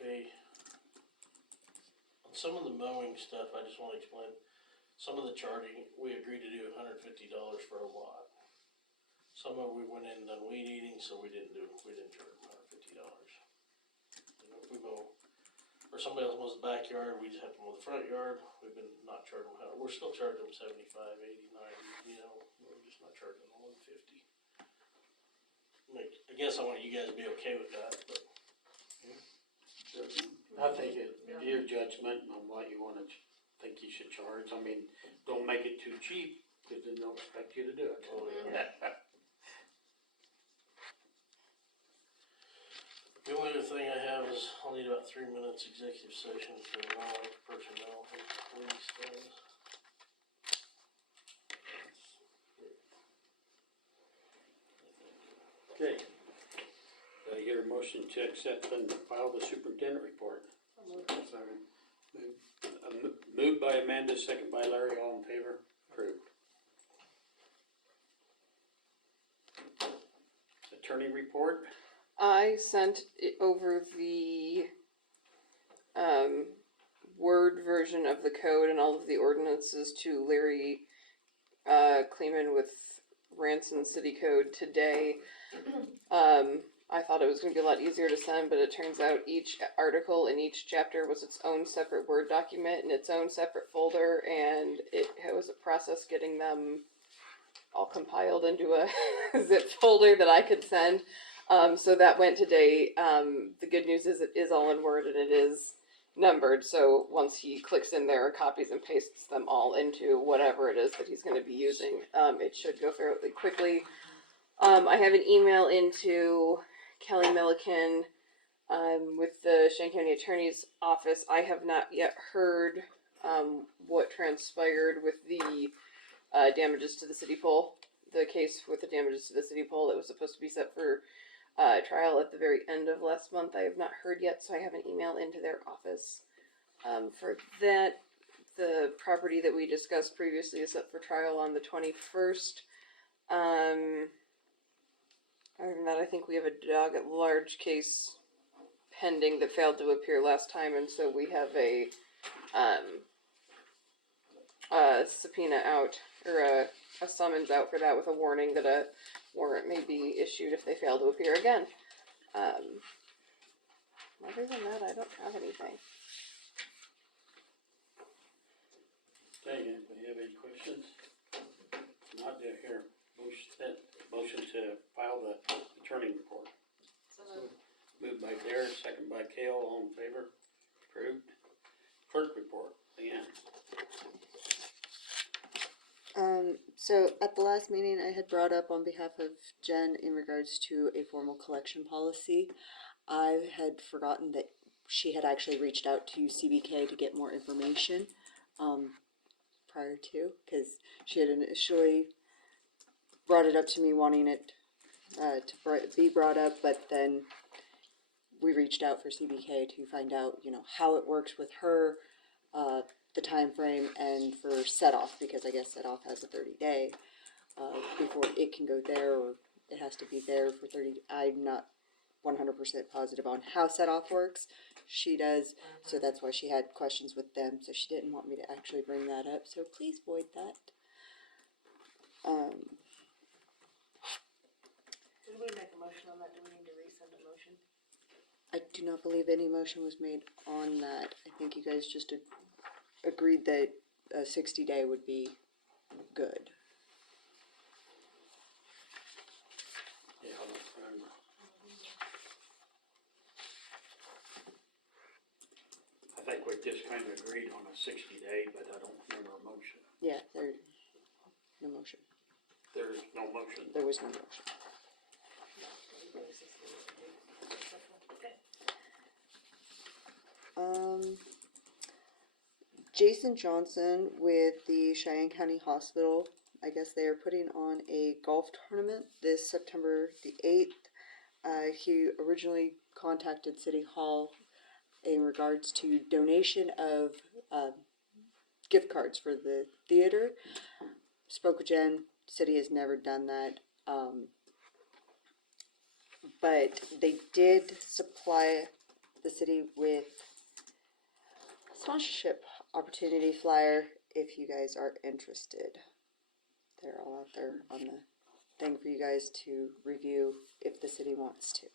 Okay. On some of the mowing stuff, I just wanna explain. some of the charging, we agreed to do $150 for a lot. Some of it we went in and done weed eating, so we didn't charge them $150. You know, if we mow, or somebody else mows the backyard, we just have to mow the front yard, we've been not charging them, we're still charging them 75, 80, 90, you know, we're just not charging them 150. I guess I want you guys to be okay with that, but. I think it's your judgment on what you wanna think you should charge. I mean, don't make it too cheap, cause then they'll expect you to do it. Oh, yeah. The only other thing I have is I'll need about 3 minutes executive session for non-elected personnel and police things. Okay. Do I hear a motion to accept and file the superintendent report? Second. Moved by Amanda, second by Larry, all in favor? Approved. Attorney report? I sent over the Word version of the code and all of the ordinances to Larry Kleeman with Ranson City Code today. I thought it was going to be a lot easier to send, but it turns out each article in each chapter was its own separate Word document in its own separate folder, and it was a process getting them all compiled into a zip folder that I could send. So that went today. The good news is it is all in Word and it is numbered, so once he clicks in there, copies and pastes them all into whatever it is that he's going to be using, it should go fairly quickly. I have an email into Kelly Milliken with the Cheyenne County Attorney's Office. I have not yet heard what transpired with the damages to the city pole. The case with the damages to the city pole that was supposed to be set for trial at the very end of last month. I have not heard yet, so I have an email into their office for that. The property that we discussed previously is set for trial on the 21st. Other than that, I think we have a dog at large case pending that failed to appear last time, and so we have a subpoena out, or a summons out for that with a warning that a warrant may be issued if they fail to appear again. Other than that, I don't have anything. Okay, anybody have any questions? Not there, here. Motion to file the attorney report. So moved. Moved by Dare, second by Kale, all in favor? Approved. Clerk report, Leanne. So at the last meeting, I had brought up on behalf of Jen in regards to a formal collection policy. I had forgotten that she had actually reached out to CBK to get more information prior to, because she had initially brought it up to me wanting it to be brought up, but then we reached out for CBK to find out, you know, how it works with her, the time frame, and for set off, because I guess set off has a 30-day before it can go there, or it has to be there for 30. I'm not 100% positive on how set off works. She does, so that's why she had questions with them. So she didn't want me to actually bring that up. So please void that. Did we make a motion on that? Do we need to resend a motion? I do not believe any motion was made on that. I think you guys just agreed that a 60-day would be good. Yeah, I don't remember. I think we just kind of agreed on a 60-day, but I don't remember a motion. Yeah, there, no motion. There's no motion. There was no motion. Jason Johnson with the Cheyenne County Hospital, I guess they are putting on a golf tournament this September the 8th. He originally contacted City Hall in regards to donation of gift cards for the theater. Spoke with Jen, city has never done that. But they did supply the city with sponsorship opportunity flyer if you guys are interested. They're all out there on the thing for you guys to review if the city wants to.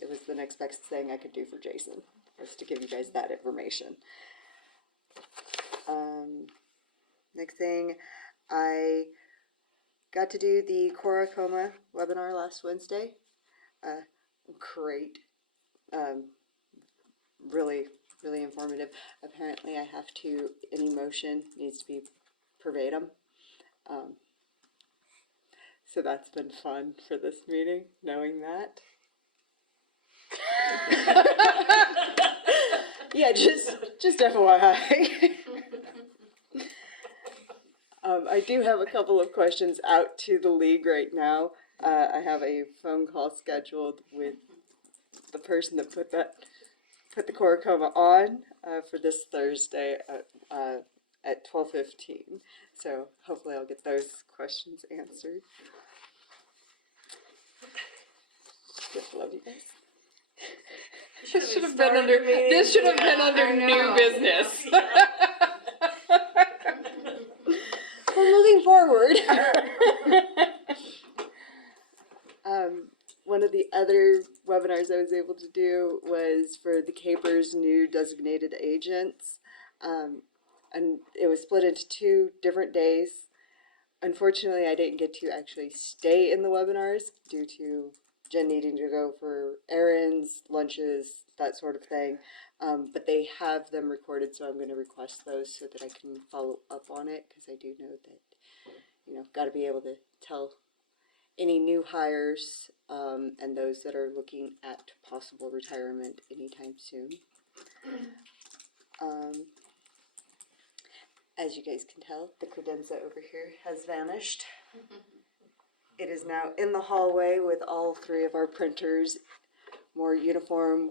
It was the next best thing I could do for Jason, was to give you guys that information. Next thing, I got to do the Koracoma webinar last Wednesday. Great. Really, really informative. Apparently I have to, any motion needs to be verbatim. So that's been fun for this meeting, knowing that. Yeah, just FYI. I do have a couple of questions out to the league right now. I have a phone call scheduled with the person that put the Koracoma on for this Thursday at 12:15. So hopefully I'll get those questions answered. Just love you guys. This should have been under new business. We're moving forward. One of the other webinars I was able to do was for the Capers' new designated agents. And it was split into 2 different days. Unfortunately, I didn't get to actually stay in the webinars due to Jen needing to go for errands, lunches, that sort of thing. But they have them recorded, so I'm going to request those so that I can follow up on it, because I do know that, got to be able to tell any new hires and those that are looking at possible retirement anytime soon. As you guys can tell, the credenza over here has vanished. It is now in the hallway with all 3 of our printers, more uniform.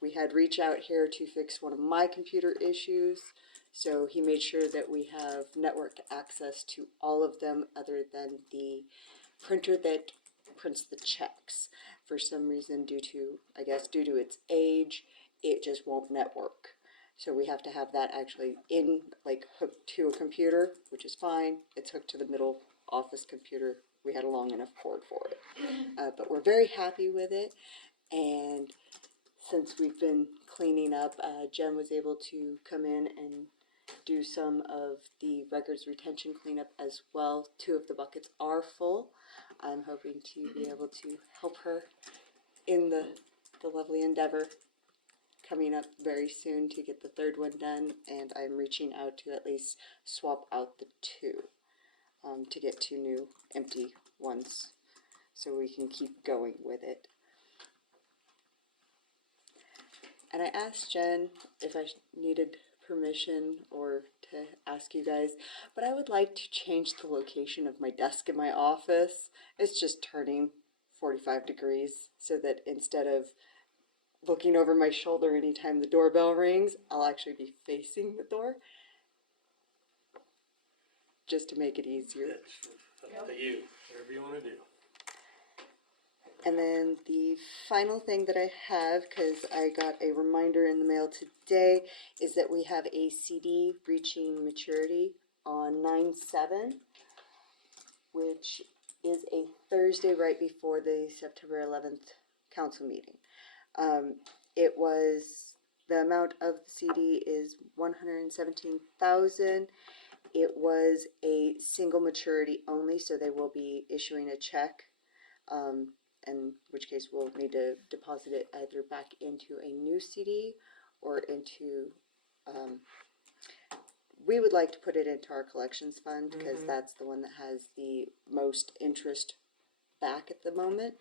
We had reach out here to fix one of my computer issues, so he made sure that we have network access to all of them other than the printer that prints the checks. For some reason, due to its age, it just won't network. So we have to have that actually hooked to a computer, which is fine. It's hooked to the middle office computer. We had a long enough cord for it. But we're very happy with it. And since we've been cleaning up, Jen was able to come in and do some of the records retention cleanup as well. 2 of the buckets are full. I'm hoping to be able to help her in the lovely endeavor coming up very soon to get the 3rd one done, and I'm reaching out to at least swap out the 2 to get 2 new empty ones so we can keep going with it. And I asked Jen if I needed permission or to ask you guys, but I would like to change the location of my desk in my office. It's just turning 45 degrees, so that instead of looking over my shoulder anytime the doorbell rings, I'll actually be facing the door, just to make it easier. That's up to you, whatever you wanna do. And then the final thing that I have, because I got a reminder in the mail today, is that we have a CD reaching maturity on 9/7, which is a Thursday right before the September 11th council meeting. The amount of the CD is $117,000. It was a single maturity only, so they will be issuing a check, in which case we'll need to deposit it either back into a new CD or into, we would like to put it into our collections fund, because that's the one that has the most interest back at the moment.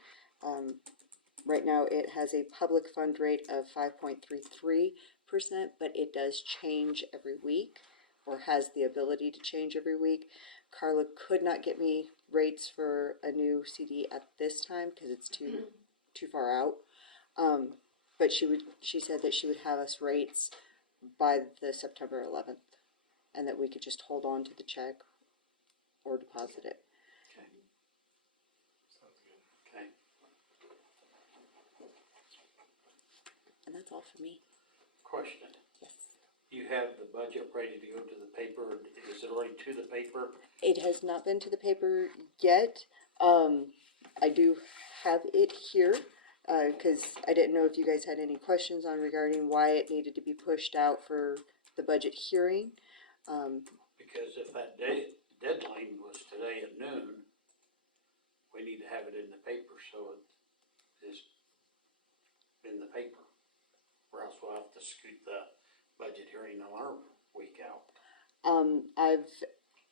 Right now it has a public fund rate of 5.33%, but it does change every week, or has the ability to change every week. Carla could not get me rates for a new CD at this time because it's too far out. But she said that she would have us rates by the September 11th, and that we could just hold on to the check or deposit it. Sounds good. Okay. And that's all for me. Question. Yes. You have the budget ready to go to the paper, is it already to the paper? It has not been to the paper yet. I do have it here, cause I didn't know if you guys had any questions on regarding why it needed to be pushed out for the budget hearing. Because if that deadline was today at noon, we need to have it in the paper, so it is in the paper. Or else we'll have to scoot the budget hearing on our week out. I've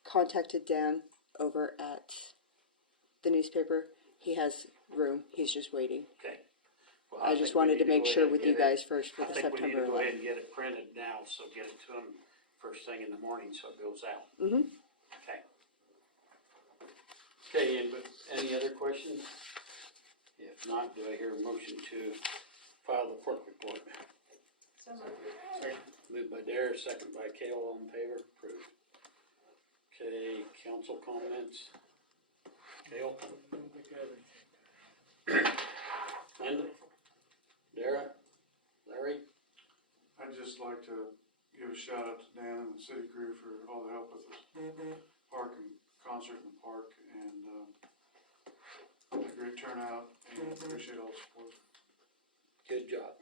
contacted Dan over at the newspaper. He has room, he's just waiting. Okay. Well, I just think we wanted need to make go sure ahead and with you get it. guys first for I the think we need September to go ahead 11th. and get it printed now, so get it to them first thing in the morning so it goes out. Mm-hmm. Okay. Okay, any other questions? If not, do I hear a motion to file the clerk report? So moved. Moved by Dare, second by Kale, all in favor, approved. Okay, council comments. Kale, I don't think I have anything. Linda, Dara, Larry, I'd just like to give a shout out to Dan and the city crew for all the help with the park and concert in the park, and, a great turnout, and appreciate all the support. good job.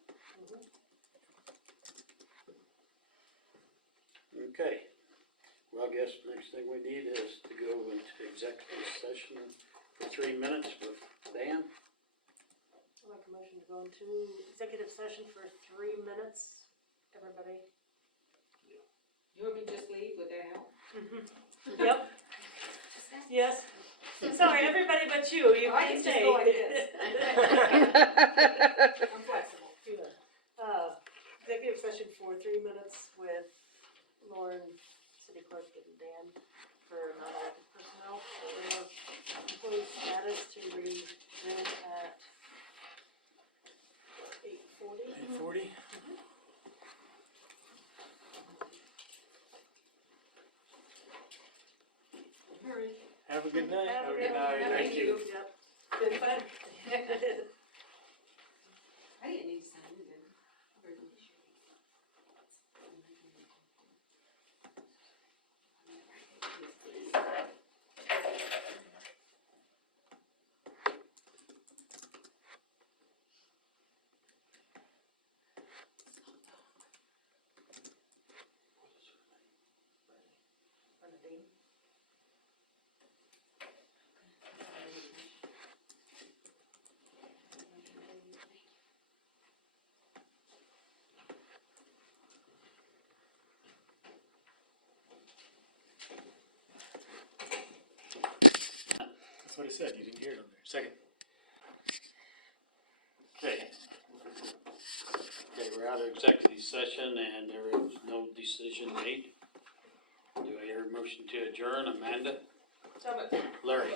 Okay, well, I guess next thing we need is to go into executive session for 3 minutes with Dan. I'll make a motion to go into executive session for 3 minutes, everybody. You want me to just leave, would that help? Yep, yes. Sorry, everybody but you, you I can can just stay. go like this. I'm flexible. Executive session for 3 minutes with Lauren, city clerk, and Dan for non-elected personnel for employee status to resume at 8:40. 8:40? Hurry. Have a good night. Have a Have a good good night. night. Thank you. Yep, been fun. I didn't need to sign it in. Bernadine. That's what he said. You didn't hear it on there. Second. Okay. Okay, we're out of executive session and there is no decision made. Do I hear a motion to adjourn? Amanda? So moved. Larry?